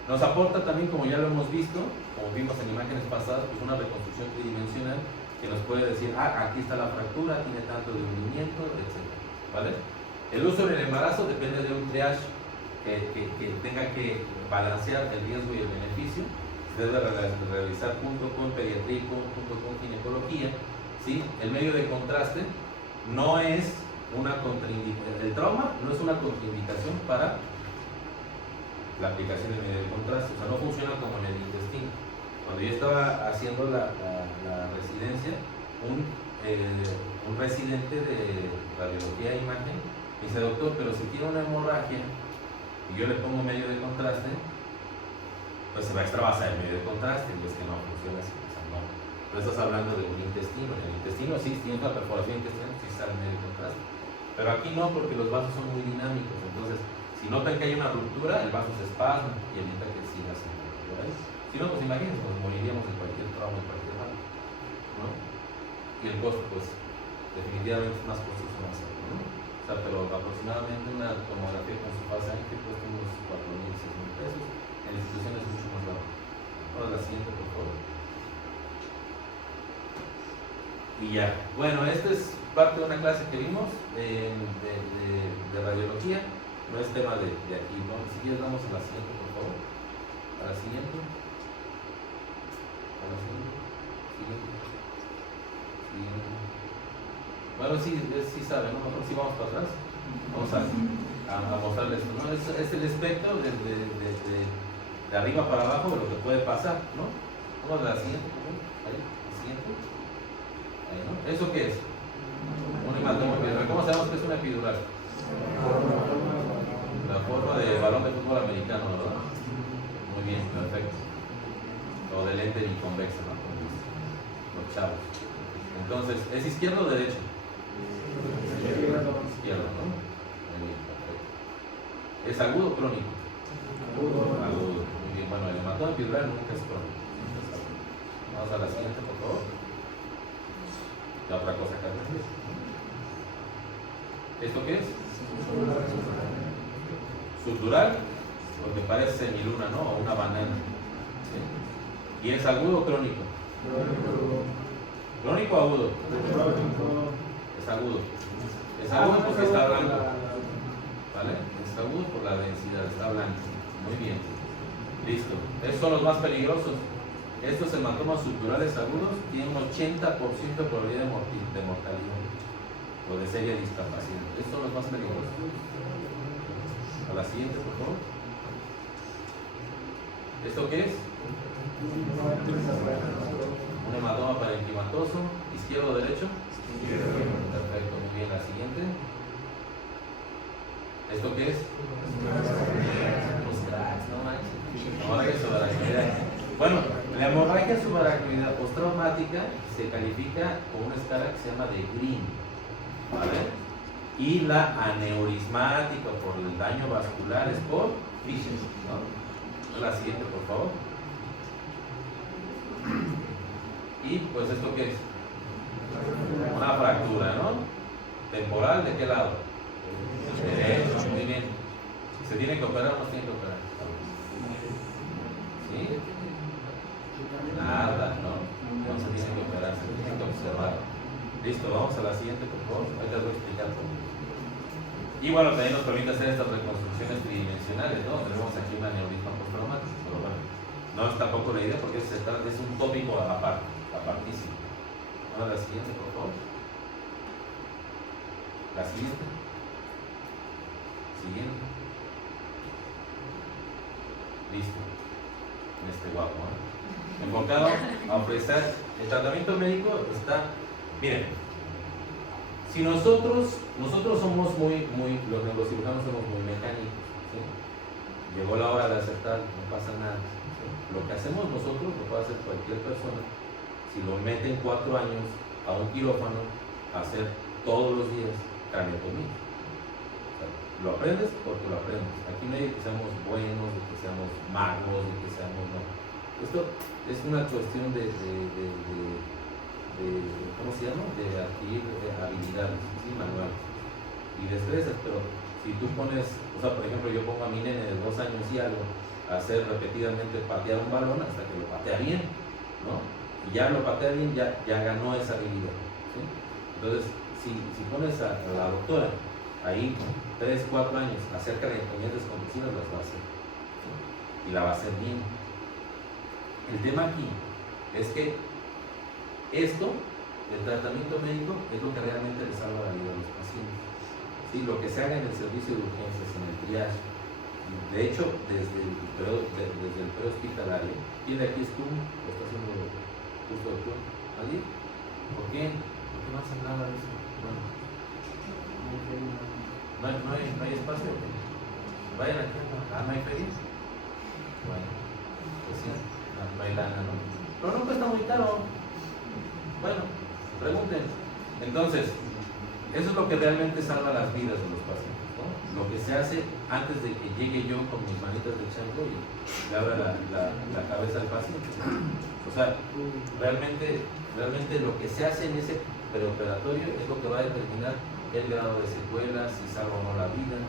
Nos aporta también, como ya lo hemos visto, como vimos en imágenes pasadas, pues una reconstrucción tridimensional que nos puede decir, aquí está la fractura, tiene tanto de hundimiento, etc. ¿Vale? El uso en el embarazo depende de un triage que tenga que balancear el riesgo y el beneficio. Se debe realizar junto con pediatría y junto con ginecología. ¿Sí? El medio de contraste no es una contraindicación, el trauma no es una contraindicación para la aplicación del medio de contraste, o sea, no funciona como en el intestino. Cuando yo estaba haciendo la residencia, un residente de radiología e imagen me dice, doctor, pero si tiene una hemorragia y yo le pongo medio de contraste, pues se va a extravasar el medio de contraste, y es que no funciona así, o sea, no. No estás hablando de un intestino, en el intestino sí, si tienes una perforación intestinal, sí está el medio de contraste, pero aquí no, porque los vasos son muy dinámicos, entonces si notan que hay una ruptura, el vaso se espasma y evita que siga haciendo. Si no, pues imagínense, nos moriríamos de cualquier trauma, en cualquier lado, ¿no? Y el costo, pues, definitivamente es más costoso más alto, ¿no? O sea, pero aproximadamente una tomografía con su fase ángel cuesta unos 4,000, 6,000 pesos. En instituciones mucho más bajo. Ahora la siguiente, por favor. Y ya. Bueno, esta es parte de una clase que vimos de radiología. No es tema de aquí, ¿no? Si quieres vamos a la siguiente, por favor. A la siguiente. A la siguiente. Siguiente. Bueno, sí saben, ¿no? Mejor si vamos para atrás. Vamos a mostrarles, ¿no? Es el espectro de arriba para abajo de lo que puede pasar, ¿no? Vamos a la siguiente, por favor. Ahí, la siguiente. Ahí, ¿no? ¿Eso qué es? Un hematoma epidural. ¿Cómo sabemos que es una epidural? La forma de balón de fútbol americano, ¿verdad? Muy bien, perfecto. O de lente biconvexa, ¿no? Los chavos. Entonces, ¿es izquierdo o derecho? Izquierdo, ¿no? Muy bien, perfecto. ¿Es agudo o crónico? Agudo. Muy bien, bueno, el hematoma epidural nunca es crónico. Vamos a la siguiente, por favor. La otra cosa acá. ¿Esto qué es? Subdural, porque parece semiluna, ¿no? O una banana. ¿Sí? ¿Y es agudo o crónico? ¿Crónico o agudo? Es agudo. Es agudo porque está blanco. ¿Vale? Es agudo por la densidad, está blanco. Muy bien. Listo. Estos son los más peligrosos. Estos hematomas subdurales agudos tienen un 80% de probabilidad de mortalidad o de seria discapacidad. Estos son los más peligrosos. A la siguiente, por favor. ¿Esto qué es? Un hematoma parenquimatoso. ¿Izquierdo o derecho? Perfecto, muy bien. La siguiente. ¿Esto qué es? Los cracks, no manches. Hemorragia subaracnoidea. Bueno, la hemorragia subaracnoidea postraumática se califica con una escala que se llama de Green, ¿vale? Y la aneurismática por el daño vascular es por Fisher, ¿no? La siguiente, por favor. Y pues, ¿esto qué es? Una fractura, ¿no? ¿Temporal de qué lado? Derecho, muy bien. ¿Se tiene que operar o no se tiene que operar? ¿Sí? Nada, ¿no? No se tiene que operar, se tiene que observar. Listo, vamos a la siguiente, por favor. Ahorita les voy a explicar cómo. Y bueno, también nos permite hacer estas reconstrucciones tridimensionales, ¿no? Tenemos aquí un aneurisma postraumático, pero bueno, no es tampoco la idea porque es un tópico apartísimo. Ahora la siguiente, por favor. La siguiente. Siguiente. Listo. Guapo, ¿eh? Enfocado a ofrecer el tratamiento médico está. Miren, si nosotros somos los neurocirujanos somos muy mecánicos, ¿sí? Llegó la hora de aceptar, no pasa nada, ¿sí? Lo que hacemos nosotros lo puede hacer cualquier persona si lo meten 4 años a un quirófano a hacer todos los días craniotomía. O sea, lo aprendes porque lo aprendes. Aquí no hay que seamos buenos, de que seamos magos, de que seamos no. Esto es una cuestión de ¿cómo se llama? De adquirir habilidades, ¿sí? Manuales y destrezas, pero si tú pones, o sea, por ejemplo, yo pongo a mi nene de 2 años y algo a hacer repetidamente patear un balón hasta que lo patea bien, ¿no? Y ya lo patea bien, ya ganó esa habilidad, ¿sí? Entonces, si pones a la doctora ahí 3, 4 años a hacer craniotomías desconocidas, las va a hacer, ¿sí? Y la va a hacer bien. El tema aquí es que esto, el tratamiento médico, es lo que realmente le salva la vida a los pacientes. ¿Sí? Lo que se haga en el servicio de urgencias, en el triage, de hecho, desde el prehospitalario, ¿quién de aquí es tú? ¿Lo está haciendo justo doctor? ¿Nadie? ¿Por qué? ¿Por qué no hacen nada de eso? Bueno, no hay espacio. Vayan aquí. ¿No hay feria? Bueno, pues sí, no hay lana, ¿no? Pero no cuesta muy caro. Bueno, pregunten. Entonces, eso es lo que realmente salva las vidas de los pacientes, ¿no? Lo que se hace antes de que llegue yo con mis manitas de chango y le abra la cabeza al paciente. O sea, realmente lo que se hace en ese preoperatorio es lo que va a determinar el grado de secuelas, si salva o no la vida,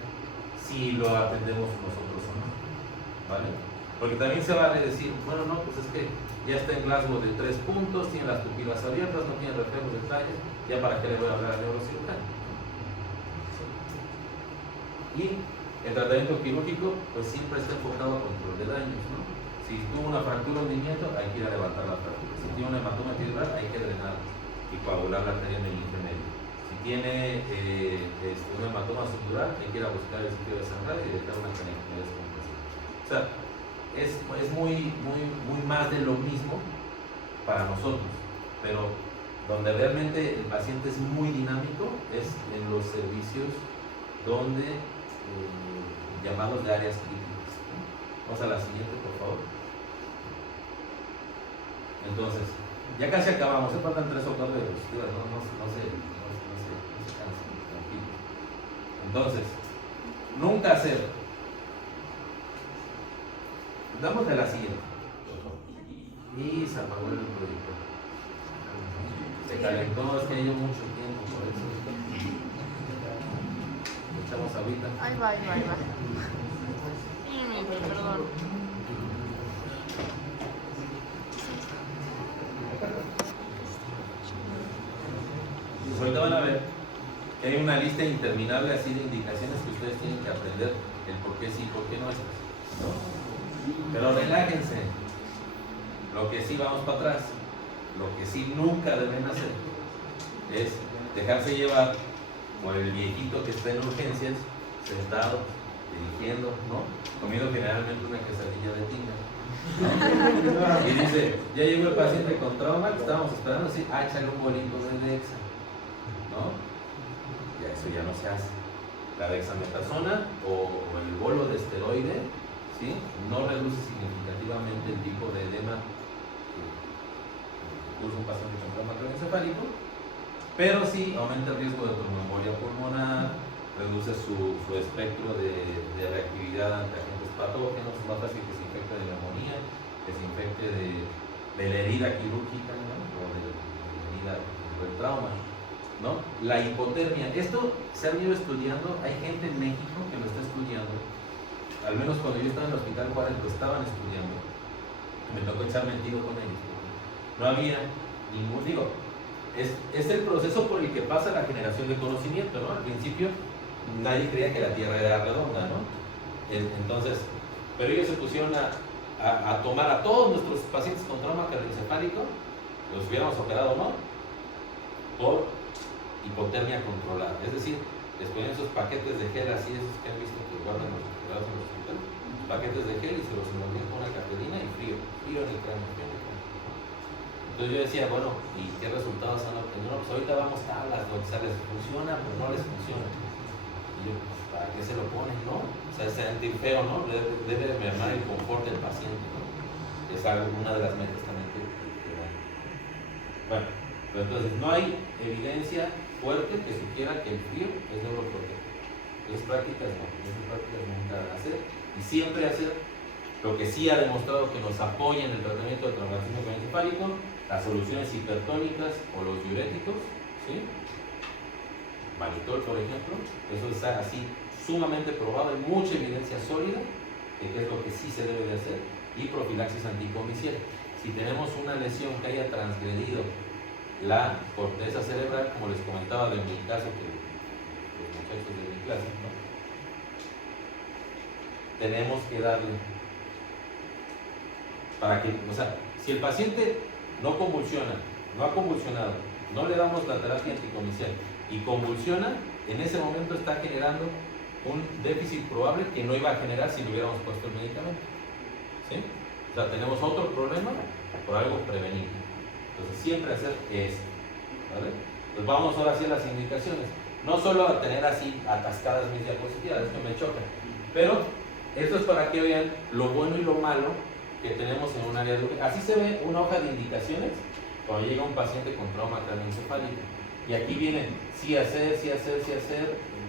si lo atendemos nosotros o no, ¿vale? Porque también se vale decir, bueno, no, pues es que ya está en Glasgow de 3 puntos, tiene las pupilas abiertas, no tiene reflejos de detalles, ya para qué le voy a hablar al neurocirujano. Y el tratamiento quirúrgico, pues siempre está enfocado a control de daños, ¿no? Si tuvo una fractura o hundimiento, hay que ir a levantar la fractura. Si tiene un hematoma epidural, hay que drenar y coagular la arteria en el límite medio. Si tiene un hematoma subdural, hay que ir a buscar el sitio de sangrado y dejar una craniotomía descompresiva. O sea, es muy más de lo mismo para nosotros, pero donde realmente el paciente es muy dinámico es en los servicios donde llamados de áreas críticas, ¿no? Vamos a la siguiente, por favor. Entonces, ya casi acabamos, se faltan 3 o 4 diapositivas, no se cansen, tranquilos. Entonces, nunca hacer. Damos de la siguiente. Y se apagó el proyector. Se calentó, es que llevo mucho tiempo por eso. Echamos ahorita. Ahí va. Perdón. Pues ahorita van a ver que hay una lista interminable así de indicaciones que ustedes tienen que aprender el por qué sí y por qué no, ¿no? Pero relájense. Lo que sí vamos para atrás, lo que sí nunca deben hacer es dejarse llevar por el viejito que está en urgencias, sentado, dirigiendo, ¿no? Comiendo generalmente una quesadilla de tinga, ¿no? Y dice, ya llegó el paciente con trauma, que estábamos esperando, sí, échale un bolito de Dexa, ¿no? Ya eso ya no se hace. La dexametasona o el bolo de esteroide, ¿sí? No reduce significativamente el tipo de edema que cursa un paciente con trauma craneoencefálico, pero sí aumenta el riesgo de tromboembolia pulmonar, reduce su espectro de reactividad ante agentes patógenos, es más fácil que se infecte de neumonía, que se infecte de la herida quirúrgica, ¿no? O de la herida del trauma, ¿no? La hipotermia, esto se ha venido estudiando, hay gente en México que lo está estudiando, al menos cuando yo estaba en el Hospital Juárez lo estaban estudiando, me tocó echarme el tiro con ellos, no había ningún, es el proceso por el que pasa la generación de conocimiento, ¿no? Al principio nadie creía que la Tierra era redonda, ¿no? Entonces, pero ellos se pusieron a tomar a todos nuestros pacientes con trauma craneoencefálico, los hubiéramos operado o no, por hipotermia controlada. Es decir, les ponen esos paquetes de gel así, esos que han visto que guardan los hospitales en los hospitales, paquetes de gel y se los envolvían con una cartulina y frío en el cráneo, frío en el cráneo. Entonces yo decía, bueno, ¿y qué resultados han obtenido? No, pues ahorita vamos tablas, ¿no? O sea, les funciona, pero no les funciona. Y yo, pues, ¿para qué se lo ponen, no? O sea, se sentir feo, ¿no? Debe mermar el confort del paciente, ¿no? Es una de las metas también que dan. Bueno, pero entonces no hay evidencia fuerte que sugiera que el frío es neuroprotector. Esas prácticas no, esas prácticas nunca hacer y siempre hacer lo que sí ha demostrado que nos apoya en el tratamiento del traumatismo encefálico, las soluciones hipertónicas o los diuréticos, ¿sí? Mannitol, por ejemplo, eso está así sumamente probado, hay mucha evidencia sólida de que es lo que sí se debe de hacer, y profilaxis anticomicial. Si tenemos una lesión que haya transgredido la corteza cerebral, como les comentaba de mi caso, que los muchachos de mi clase, ¿no? Tenemos que darle para que, o sea, si el paciente no convulsiona, no ha convulsionado, no le damos la terapia anticomicial y convulsiona, en ese momento está generando un déficit probable que no iba a generar si le hubiéramos puesto el medicamento, ¿sí? O sea, tenemos otro problema por algo prevenible. Entonces, siempre hacer esto, ¿vale? Pues vamos ahora hacia las indicaciones. No solo a tener así atascadas mis diapositivas, esto me choca, pero esto es para que vean lo bueno y lo malo que tenemos en un área de... Así se ve una hoja de indicaciones cuando llega un paciente con trauma craneoencefálico. Y aquí vienen sí hacer,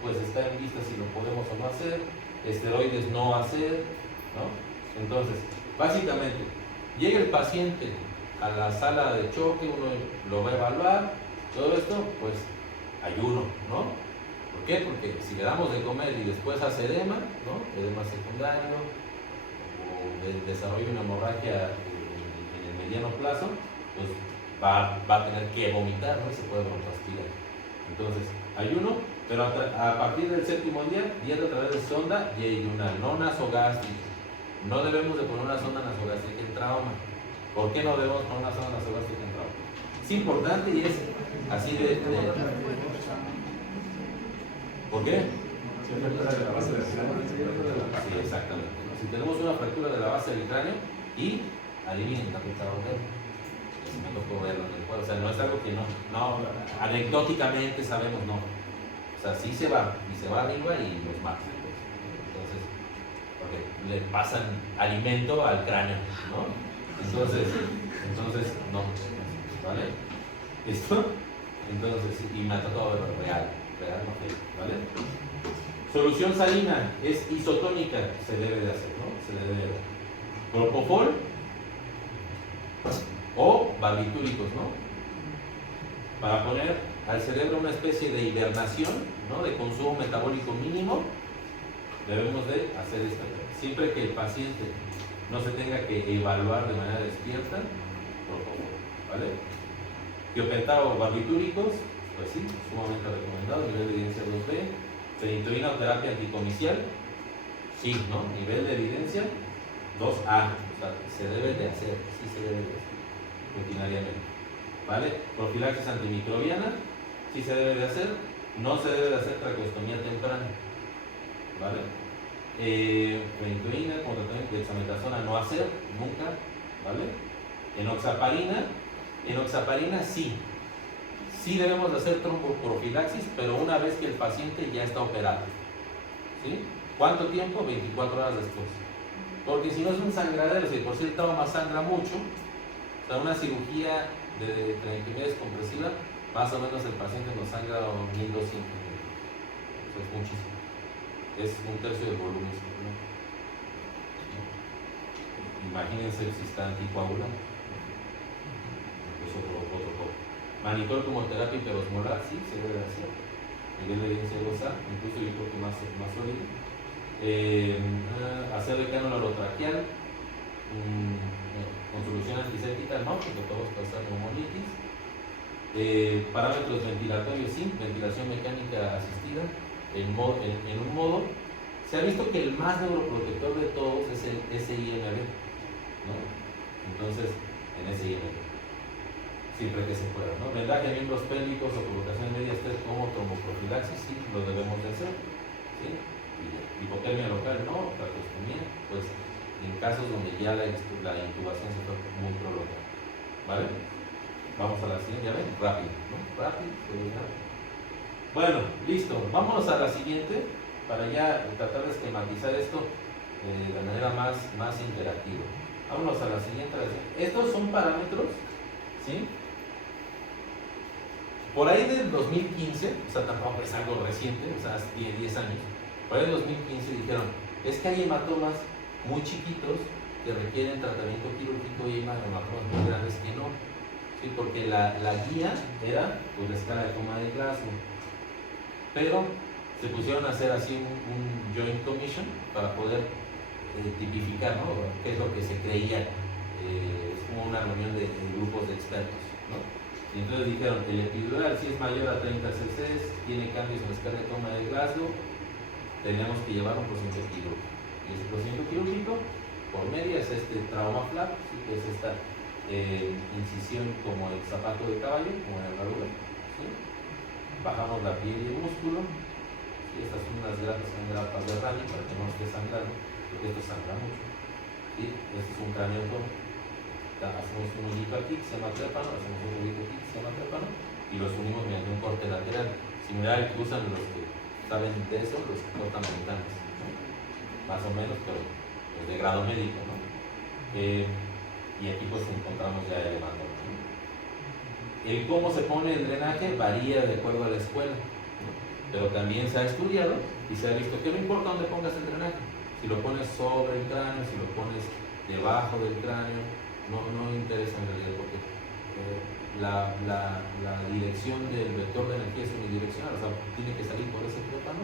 pues está en vista si lo podemos o no hacer, esteroides no hacer, ¿no? Entonces, básicamente, llega el paciente a la sala de choque, uno lo va a evaluar, todo esto, pues ayuno, ¿no? ¿Por qué? Porque si le damos de comer y después hace edema, ¿no? Edema secundario, o desarrolla una hemorragia en el mediano plazo, pues va a tener que vomitar, ¿no? Y se puede broncoaspirar. Entonces, ayuno, pero a partir del séptimo día, dieta a través de sonda y ayunar, no nasogástrica. No debemos de poner una sonda nasogástrica en trauma. ¿Por qué no debemos poner una sonda nasogástrica en trauma? Es importante y es así de... ¿Por qué? Sí, exactamente. Si tenemos una fractura de la base del cráneo y adivinen, también está rompiendo. Me tocó verlo en el cuadro. O sea, no es algo que no anecdóticamente sabemos, no. O sea, sí se va, y se va arriba y los mata. Entonces, porque le pasan alimento al cráneo, ¿no? Entonces no. ¿Vale? ¿Listo? Entonces, y me ha tocado verlo real, no, ¿vale? Solución salina es isotónica, se debe de hacer, ¿no? Se debe de hacer. Propofol o barbitúricos, ¿no? Para poner al cerebro una especie de hibernación, ¿no? De consumo metabólico mínimo, debemos de hacer esto. Siempre que el paciente no se tenga que evaluar de manera despierta, propofol, ¿vale? Tiopentado o barbitúricos, pues sí, sumamente recomendado, nivel de evidencia 2B. Fenitoína o terapia anticomicial, sí, ¿no? Nivel de evidencia 2A, o sea, se debe de hacer, sí se debe de hacer, rutinariamente, ¿vale? Profilaxis antimicrobiana, sí se debe de hacer, no se debe de hacer traqueostomía temprana, ¿vale? Fenitoína, como tratamiento de dexametasona, no hacer, nunca, ¿vale? Enoxaparina sí. Sí debemos de hacer tromboprofilaxis, pero una vez que el paciente ya está operado. ¿Sí? ¿Cuánto tiempo? 24 horas después. Porque si no es un sangradero, si por si el trauma sangra mucho, o sea, una cirugía de traqueotomía descompresiva, más o menos el paciente nos sangra 1200 mililitros. O sea, es muchísimo. Es un tercio del volumen, ¿no? Imagínense si está anticoagulante. Pues otro. Mannitol como terapia hiperosmolar, sí, se debe hacer. Nivel de evidencia 2A, incluso yo creo que más sólido. Hacer de cánula orotraqueal con solución antiséptica, no, porque podemos pasar neumonitis. Parámetros ventilatorios, sí, ventilación mecánica asistida, en un modo. Se ha visto que el más neuroprotector de todos es el SIMB, ¿no? Entonces, en SIMB. siempre que se pueda, ¿no? Vendaje de miembros pélvicos o colocación de medias test como tromboprofilaxis, sí, lo debemos de hacer, ¿sí? Y hipotermia local, no, traqueostomía, pues en casos donde ya la intubación se fue muy prolongada, ¿vale? Vamos a la siguiente, ya ven, rápido, ¿no? Rápido, bueno, listo, vámonos a la siguiente para ya tratar de esquematizar esto de manera más interactiva. Vámonos a la siguiente. Estos son parámetros, ¿sí? Por ahí del 2015, o sea, tampoco es algo reciente, o sea, hace 10 años, por ahí del 2015 dijeron, es que hay hematomas muy chiquitos que requieren tratamiento quirúrgico y hay hematomas muy grandes que no, ¿sí? Porque la guía era pues, la escala de coma de Glasgow, pero se pusieron a hacer así un joint commission para poder tipificar, ¿no? Qué es lo que se creía, es como una reunión de grupos de expertos, ¿no? Y entonces dijeron, el epidural si es mayor a 30 cc, tiene cambios en la escala de coma de Glasgow, tenemos que llevar un procedimiento quirúrgico. Y ese procedimiento quirúrgico, por media, es este trauma flap, ¿sí? Que es esta incisión como el zapato de caballo, como en la herradura, ¿sí? Bajamos la piel y el músculo, ¿sí? Estas son unas grapas de radio para que no esté sangrando, porque esto sangra mucho, ¿sí? Este es un craneotomo. Hacemos un hoyito aquí que se llama trépano, hacemos un hoyito aquí que se llama trépano y los unimos mediante un corte lateral, similar al que usan los que saben de eso, los que cortan ventanas, ¿no? Más o menos, pero pues, de grado médico, ¿no? Y aquí pues encontramos ya el hematoma, ¿no? El cómo se pone el drenaje varía de acuerdo a la escuela, ¿no? Pero también se ha estudiado y se ha visto que no importa dónde pongas el drenaje, si lo pones sobre el cráneo, si lo pones debajo del cráneo, no interesa en realidad porque la dirección del vector de energía es unidireccional, o sea, tiene que salir por ese trépano,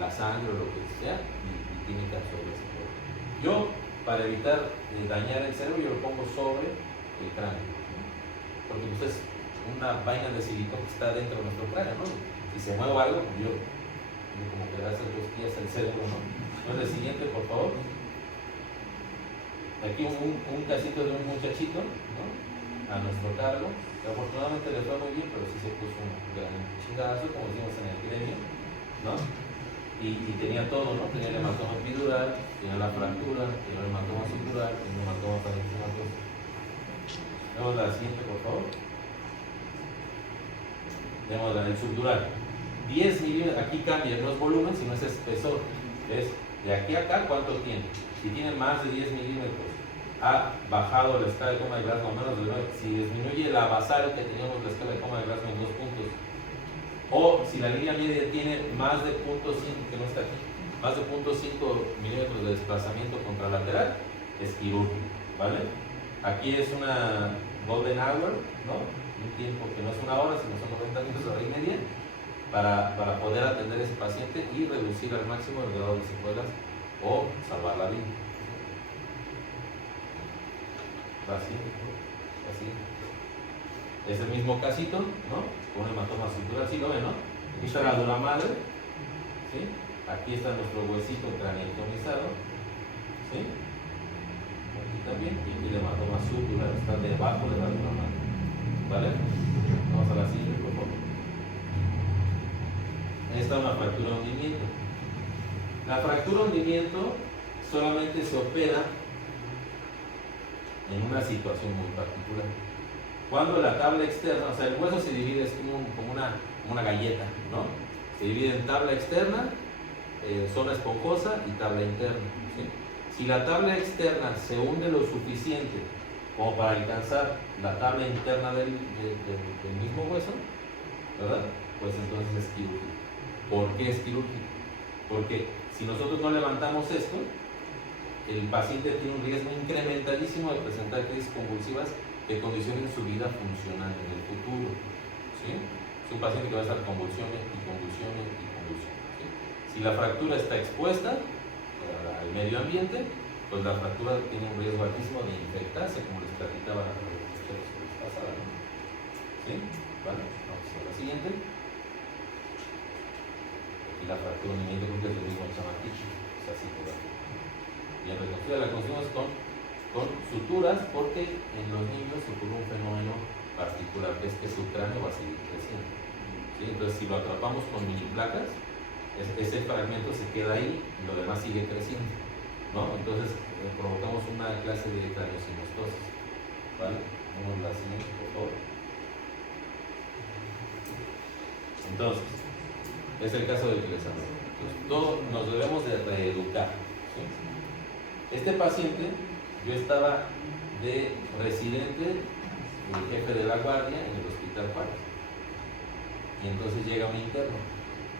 la sangre o lo que sea, y tiene que absorber ese trépano. Yo, para evitar dañar el cerebro, yo lo pongo sobre el cráneo, ¿no? Porque pues es una vaina de silicón que está dentro de nuestro cráneo, ¿no? Si se mueve algo, yo como que le hace cosquillas al cerebro, ¿no? Entonces, el siguiente, por favor. Aquí un casito de un muchachito, ¿no? A nuestro cargo, que afortunadamente le fue muy bien, pero sí se puso un gran chingazo, como decimos en el gremio, ¿no? Y tenía todo, ¿no? Tenía el hematoma epidural, tenía la fractura, tenía el hematoma sutural, tenía el hematoma parenquimatoso. Vemos la siguiente, por favor. Vemos el subdural. 10 milímetros, aquí cambia, no es volumen, sino es espesor. Es de aquí a acá, ¿cuánto tiene? Si tiene más de 10 milímetros, ha bajado la escala de coma de Glasgow menos de 9. Si disminuye la basal que teníamos la escala de coma de Glasgow en 2 puntos, o si la línea media tiene más de 0.5, que no está aquí, más de 0.5 milímetros de desplazamiento contralateral, es quirúrgico, ¿vale? Aquí es una golden hour, ¿no? Un tiempo que no es una hora, sino son 90 minutos, hora y media, para poder atender a ese paciente y reducir al máximo el grado de secuelas o salvar la vida. Así. Es el mismo casito, ¿no? Con un hematoma sutural, ¿sí lo ven, no? Aquí está la dura madre, ¿sí? Aquí está nuestro huesito craneotomizado, ¿sí? Aquí también, y aquí el hematoma sutural está debajo de la dura madre, ¿vale? Vamos a la siguiente, por favor. Esta es una fractura de hundimiento. La fractura de hundimiento solamente se opera en una situación muy particular. Cuando la tabla externa, o sea, el hueso se divide, es como una galleta, ¿no? Se divide en tabla externa, zona esponjosa y tabla interna, ¿sí? Si la tabla externa se hunde lo suficiente como para alcanzar la tabla interna del mismo hueso, ¿verdad? Pues entonces es quirúrgico. ¿Por qué es quirúrgico? Porque si nosotros no levantamos esto, el paciente tiene un riesgo incrementadísimo de presentar crisis convulsivas que condicionen su vida funcional en el futuro, ¿sí? Es un paciente que va a estar convulsiones y convulsiones y convulsiones, ¿sí? Si la fractura está expuesta al medio ambiente, pues la fractura tiene un riesgo altísimo de infectarse, como les platicaba la vez pasada, ¿no? ¿Sí? Vale, vamos a la siguiente. Y la fractura de hundimiento creo que es lo mismo que se llama Tichy, es así por aquí. Bien reconstruida, la construimos con suturas porque en los niños ocurre un fenómeno particular, que es que su cráneo va a seguir creciendo. ¿Sí? Entonces, si lo atrapamos con mini placas, ese fragmento se queda ahí y lo demás sigue creciendo, ¿no? Entonces, provocamos una clase de craneosinostosis. ¿Vale? Vamos a la siguiente, por favor. Entonces, es el caso del crescendo. Todos nos debemos de reeducar. ¿Sí? Este paciente, yo estaba de residente, jefe de la guardia en el Hospital Juárez. Y entonces llega un interno.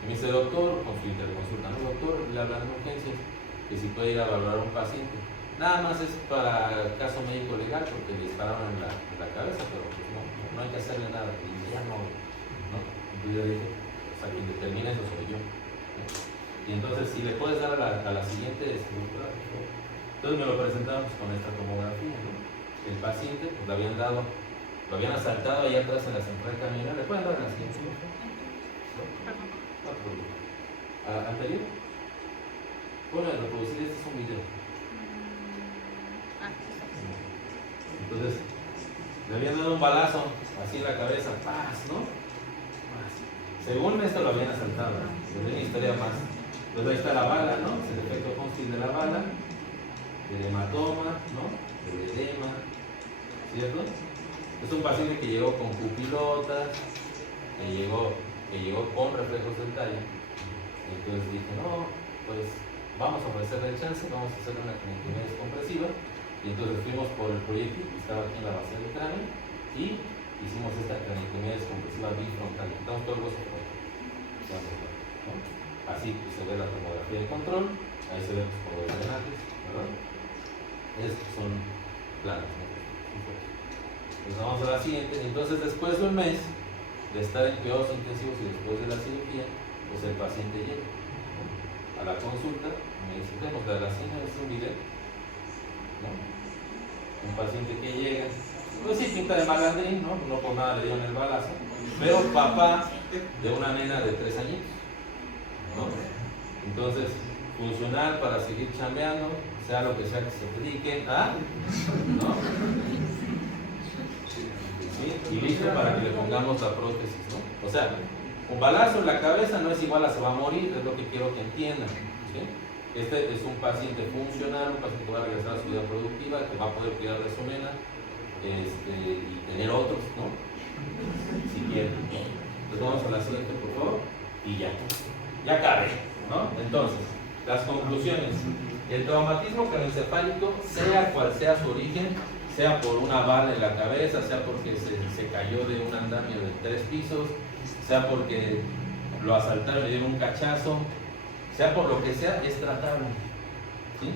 Y me dice, doctor, con su interconsulta, no, doctor, le hablan de urgencias, que si puede ir a valorar a un paciente. Nada más es para caso médico legal, porque le dispararon en la cabeza, pero pues no hay que hacerle nada. Y dice, ya no. Entonces yo dije, o sea, quien determina eso soy yo. Y entonces, si le puedes dar a la siguiente estructura, por favor. Entonces me lo presentaron pues, con esta tomografía, ¿no? El paciente, pues le habían dado, lo habían asaltado allá atrás en la central camionera. ¿Le pueden dar a la siguiente? ¿Anterior? Bueno, reproducir, este es un video. Entonces, le habían dado un balazo así en la cabeza, ¡paz! ¿No? Según esto lo habían asaltado, ¿no? Una historia más. Entonces ahí está la bala, ¿no? Es el efecto hostil de la bala, el hematoma, ¿no? El edema, ¿cierto? Es un paciente que llegó con pupilotas, que llegó con reflejos dentarios. Entonces dije, no, pues vamos a ofrecerle el chance, vamos a hacer una craniotomía descompresiva. Y entonces fuimos por el proyectil que estaba aquí en la base del cráneo y hicimos esta craniotomía descompresiva bifrontal. Quitamos todo el hueso fuera, ¿no? Así se ve la tomografía de control, ahí se ven los drenajes, ¿verdad? Estos son planos, ¿no? Pues vamos a la siguiente. Entonces, después de un mes de estar en cuidados intensivos y después de la cirugía, pues el paciente llega, ¿no? A la consulta, me dice, tenemos la cena, es un video, ¿no? Un paciente que llega, pues sí, pinta de malandrín, ¿no? No por nada le dieron el balazo, pero papá de una nena de 3 años, ¿no? Entonces, funcional para seguir chambeando, sea lo que sea que se dedique, ¿no? ¿Sí? Y listo para que le pongamos la prótesis, ¿no? O sea, un balazo en la cabeza no es igual a se va a morir, es lo que quiero que entiendan, ¿sí? Este es un paciente funcional, un paciente que va a regresar a su vida productiva, que va a poder cuidar de su nena y tener otros, ¿no? Si quieren, ¿no? Entonces vamos a la siguiente, por favor, y ya acabé, ¿no? Entonces, las conclusiones. El traumatismo craneoencefálico, sea cual sea su origen, sea por una bala en la cabeza, sea porque se cayó de un andamio de 3 pisos, sea porque lo asaltaron y le dieron un cachazo, sea por lo que sea, es tratable, ¿sí?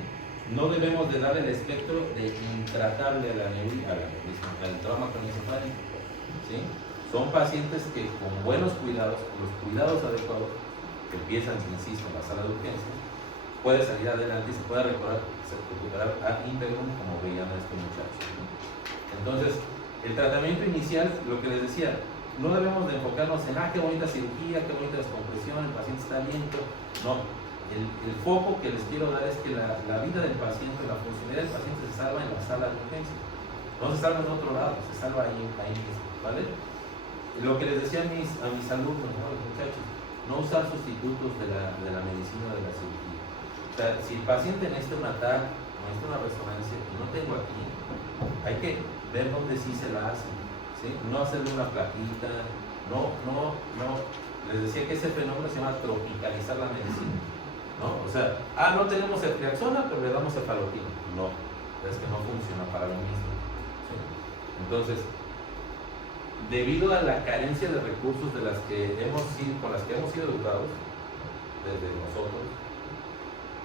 No debemos de dar el espectro de intratable al trauma craneoencefálico, ¿sí? Son pacientes que con buenos cuidados, con los cuidados adecuados, que empiezan, insisto, en la sala de urgencias, puede salir adelante y se puede recuperar ad integrum, como veían a este muchacho, ¿no? Entonces, el tratamiento inicial, lo que les decía, no debemos de enfocarnos en, qué bonita cirugía, qué bonita descompresión, el paciente está liento. No, el foco que les quiero dar es que la vida del paciente, la funcionalidad del paciente se salva en la sala de urgencias. No se salva en otro lado, se salva ahí mismo, ¿vale? Lo que les decía a mis alumnos, ¿no? Los muchachos, no usar sustitutos de la medicina de la cirugía. O sea, si el paciente necesita un TAC, necesita una resonancia que no tengo aquí, hay que ver dónde sí se la hacen, ¿sí? No hacerle una plaquita, no. Les decía que ese fenómeno se llama tropicalizar la medicina, ¿no? O sea, no tenemos ceftriaxona, pero le damos cefalotina. No, es que no funciona para lo mismo, ¿sí? Entonces, debido a la carencia de recursos con las que hemos sido educados desde nosotros,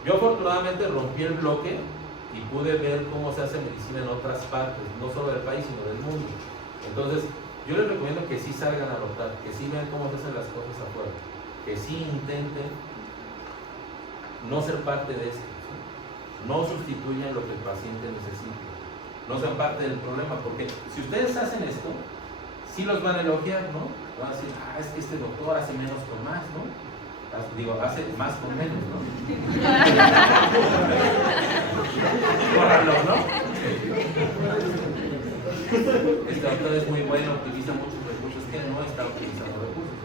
yo afortunadamente rompí el bloque y pude ver cómo se hace medicina en otras partes, no solo del país, sino del mundo. Entonces, yo les recomiendo que sí salgan a rotar, que sí vean cómo se hacen las cosas afuera, que sí intenten no ser parte de esto, ¿sí? No sustituyan lo que el paciente necesita, no sean parte del problema, porque si ustedes hacen esto, sí los van a elogiar, ¿no? Van a decir, es que este doctor hace menos con más, ¿no? Hace más con menos, ¿no? Córralo, ¿no? este doctor es muy bueno, utiliza muchos recursos, que no está utilizando recursos,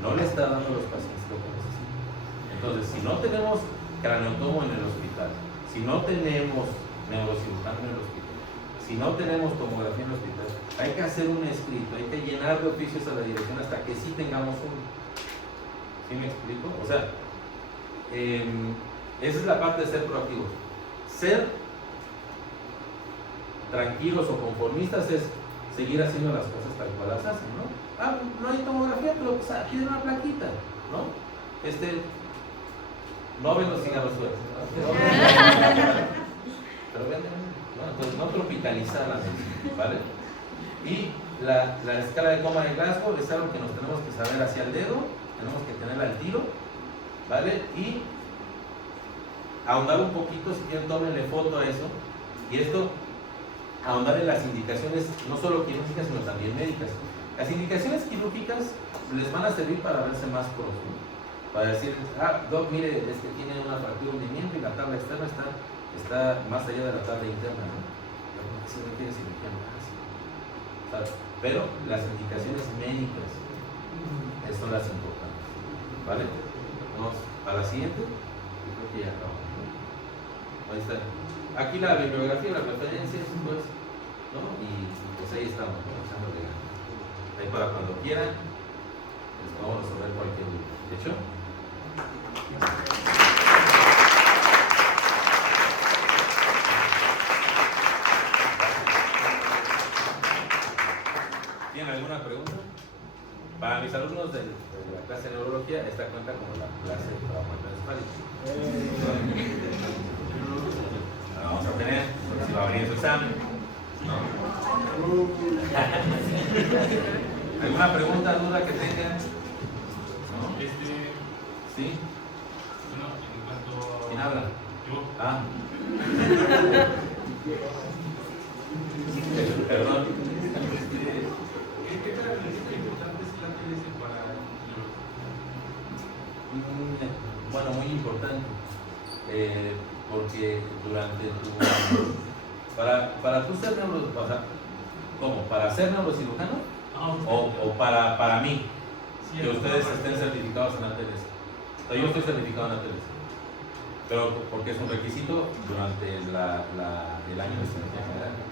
no le está dando a los pacientes lo que necesitan. Entonces, si no tenemos craneotomo en el hospital, si no tenemos neurocirujano en el hospital, si no tenemos tomografía en el hospital, hay que hacer un escrito, hay que llenar de oficios a la dirección hasta que sí tengamos uno. ¿Sí me explico? O sea, esa es la parte de ser proactivos. Ser tranquilos o conformistas es seguir haciendo las cosas tal cual las hacen, ¿no? Ah, no hay tomografía, pero pues aquí hay una plaquita, ¿no? No ven los cigarros sueltos, ¿no? Pero venden, ¿no? Entonces no tropicalizar la medicina, ¿vale? Y la escala de coma de Glasgow es algo que nos tenemos que saber hacia el dedo, tenemos que tenerla al tiro, ¿vale? Y ahondar un poquito, si quieren tómenle foto a eso, y esto, ahondar en las indicaciones, no solo quirúrgicas, sino también médicas. Las indicaciones quirúrgicas les van a servir para verse más pros, ¿no? Para decir, doc, mire, tiene una fractura de hundimiento y la tabla externa está más allá de la tabla interna, ¿no? ¿Se requiere cirugía? ¿Sabes? Pero las indicaciones médicas son las importantes, ¿vale? Vamos a la siguiente. Yo creo que ya acabamos, ¿no? Ahí está. Aquí la bibliografía, las referencias, pues, ¿no? Y pues ahí estamos, ¿no? Echándole ganas. Ahí para cuando quieran, pues vamos a resolver cualquier duda. ¿De hecho? ¿Tienen alguna pregunta? Para mis alumnos de la clase de neurología, esta cuenta como la clase de trauma transespálico. Vamos a tener, si va a venir su examen. ¿No? ¿Alguna pregunta, duda que tengan? ¿No? ¿Sí? Bueno, en cuanto... ¿Quién habla? Yo. Ah. Perdón. ¿Qué características importantes es la TLS para el Bueno, muy importante. Porque durante tu... Para tú ser neurocirujano, ¿cómo? ¿Para ser neurocirujano? O para mí, sí, que ustedes estén certificados en ATLS. O sea, yo estoy certificado en ATLS, pero porque es un requisito durante el año de cirugía general, ¿no?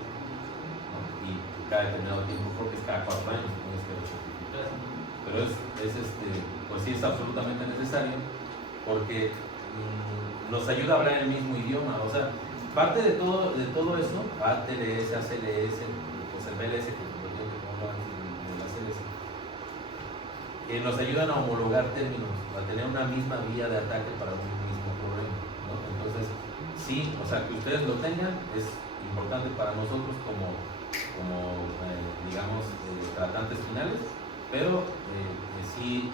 Y cada determinado tiempo, creo que es cada 4 años, tienes que certificar. Pero pues sí es absolutamente necesario porque nos ayuda a hablar el mismo idioma. O sea, parte de todo eso, ATLS, ACLS, pues el BLS, que nos ayudan a homologar términos, a tener una misma vía de ataque para un mismo problema, ¿no? Entonces, sí, o sea, que ustedes lo tengan es importante para nosotros como digamos, tratantes finales, pero sí,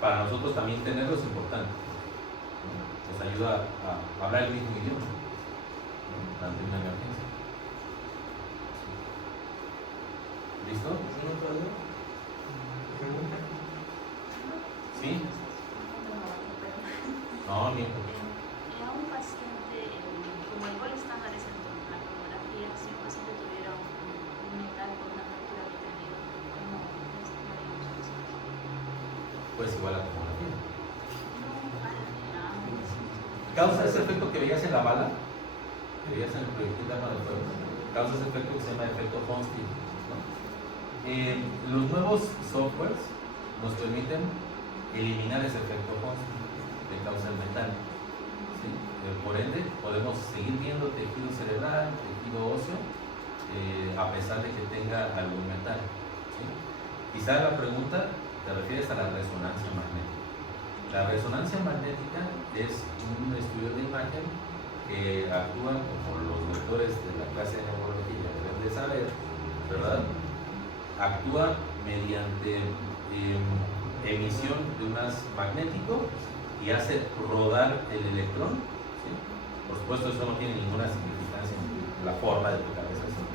para nosotros también tenerlo es importante, ¿no? Nos ayuda a hablar el mismo idioma, ¿no? Ante una emergencia. ¿Listo? ¿Sí? No, ni A un paciente, como el gol estándar es en la tomografía, si un paciente tuviera un metal por una fractura de cráneo, ¿cómo estimaríamos eso? pues igual a tomografía. No, Causa ese efecto que veías en la bala, que veías en el proyectil de arma de fuego, causa ese efecto que se llama efecto Honstin, ¿no? Los nuevos softwares nos permiten eliminar ese efecto Honstin que causa el metal, ¿sí? Por ende, podemos seguir viendo tejido cerebral, tejido óseo, a pesar de que tenga algún metal, ¿sí? Quizá la pregunta te refieres a la resonancia magnética. La resonancia magnética es un estudio de imagen que actúa, como los doctores de la clase de neurología deben de saber, ¿verdad? Actúa mediante emisión de un haz magnético y hace rodar el electrón, ¿sí? Por supuesto, eso no tiene ninguna significancia en la forma de tu cabeza, ¿sí?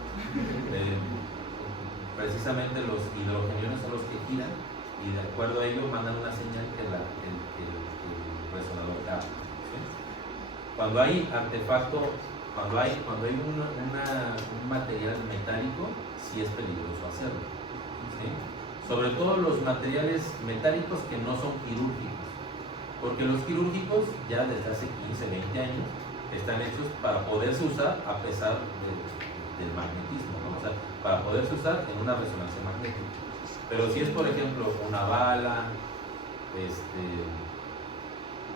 Precisamente los hidrogeniones son los que giran y de acuerdo a ello mandan una señal que el resonador capta, ¿sí? Cuando hay artefacto Cuando hay un material metálico, sí es peligroso hacerlo. ¿Sí? Sobre todo los materiales metálicos que no son quirúrgicos. Porque los quirúrgicos ya desde hace 15, 20 años están hechos para poderse usar a pesar del magnetismo, ¿no? O sea, para poderse usar en una resonancia magnética. Pero si es, por ejemplo, una bala,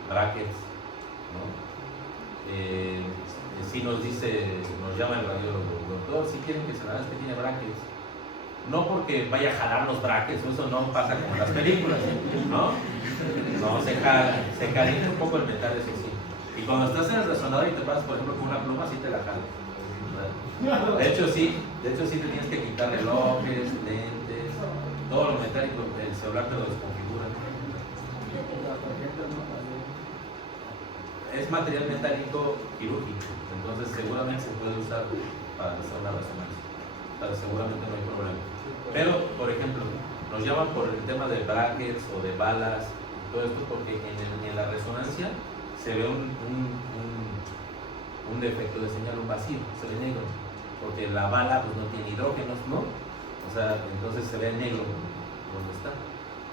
brackets, ¿no? Si nos llama el radiólogo, doctor, si quieren que se la que tiene brackets. No porque vaya a jalar los brackets, eso no pasa como en las películas, ¿no? No, se calienta un poco el metal, eso sí. Y cuando estás en el resonador y te pasas, por ejemplo, con una pluma, sí te la jala. De hecho, sí te tienes que quitar relojes, lentes, todo lo metálico, el celular te lo desconfigura. Es material metálico quirúrgico, entonces seguramente se puede usar para hacer una resonancia. Seguramente no hay problema. Pero, por ejemplo, nos llaman por el tema de brackets o de balas, todo esto porque en la resonancia se ve un defecto de señal, un vacío, se ve negro, porque la bala pues no tiene hidrógenos, ¿no? O sea, entonces se ve negro donde está.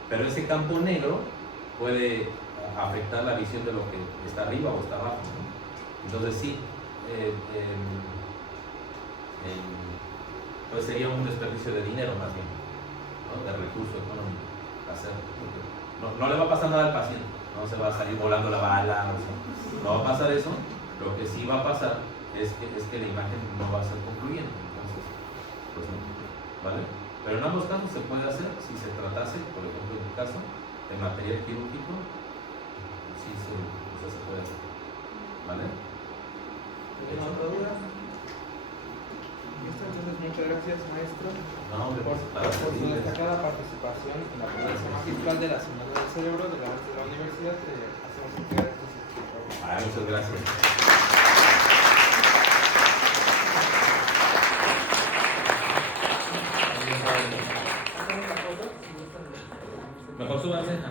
Pero ese campo negro puede afectar la visión de lo que está arriba o está abajo, ¿no? Entonces sí, pues sería un desperdicio de dinero más bien, ¿no? De recurso económico hacerlo. No le va a pasar nada al paciente, no se va a salir volando la bala, no va a pasar eso. Lo que sí va a pasar es que la imagen no va a ser concluyente, entonces, pues no, ¿vale? Pero en ambos casos se puede hacer, si se tratase, por ejemplo en mi caso, de material quirúrgico, sí se puede hacer, ¿vale? Listo, entonces muchas gracias, maestro, No, hombre, por para su servirles. destacada participación en la ponencia magistral de la Semana del Cerebro de la Universidad. Hacemos entrega de sus Muchas gracias. Mejor súbanse.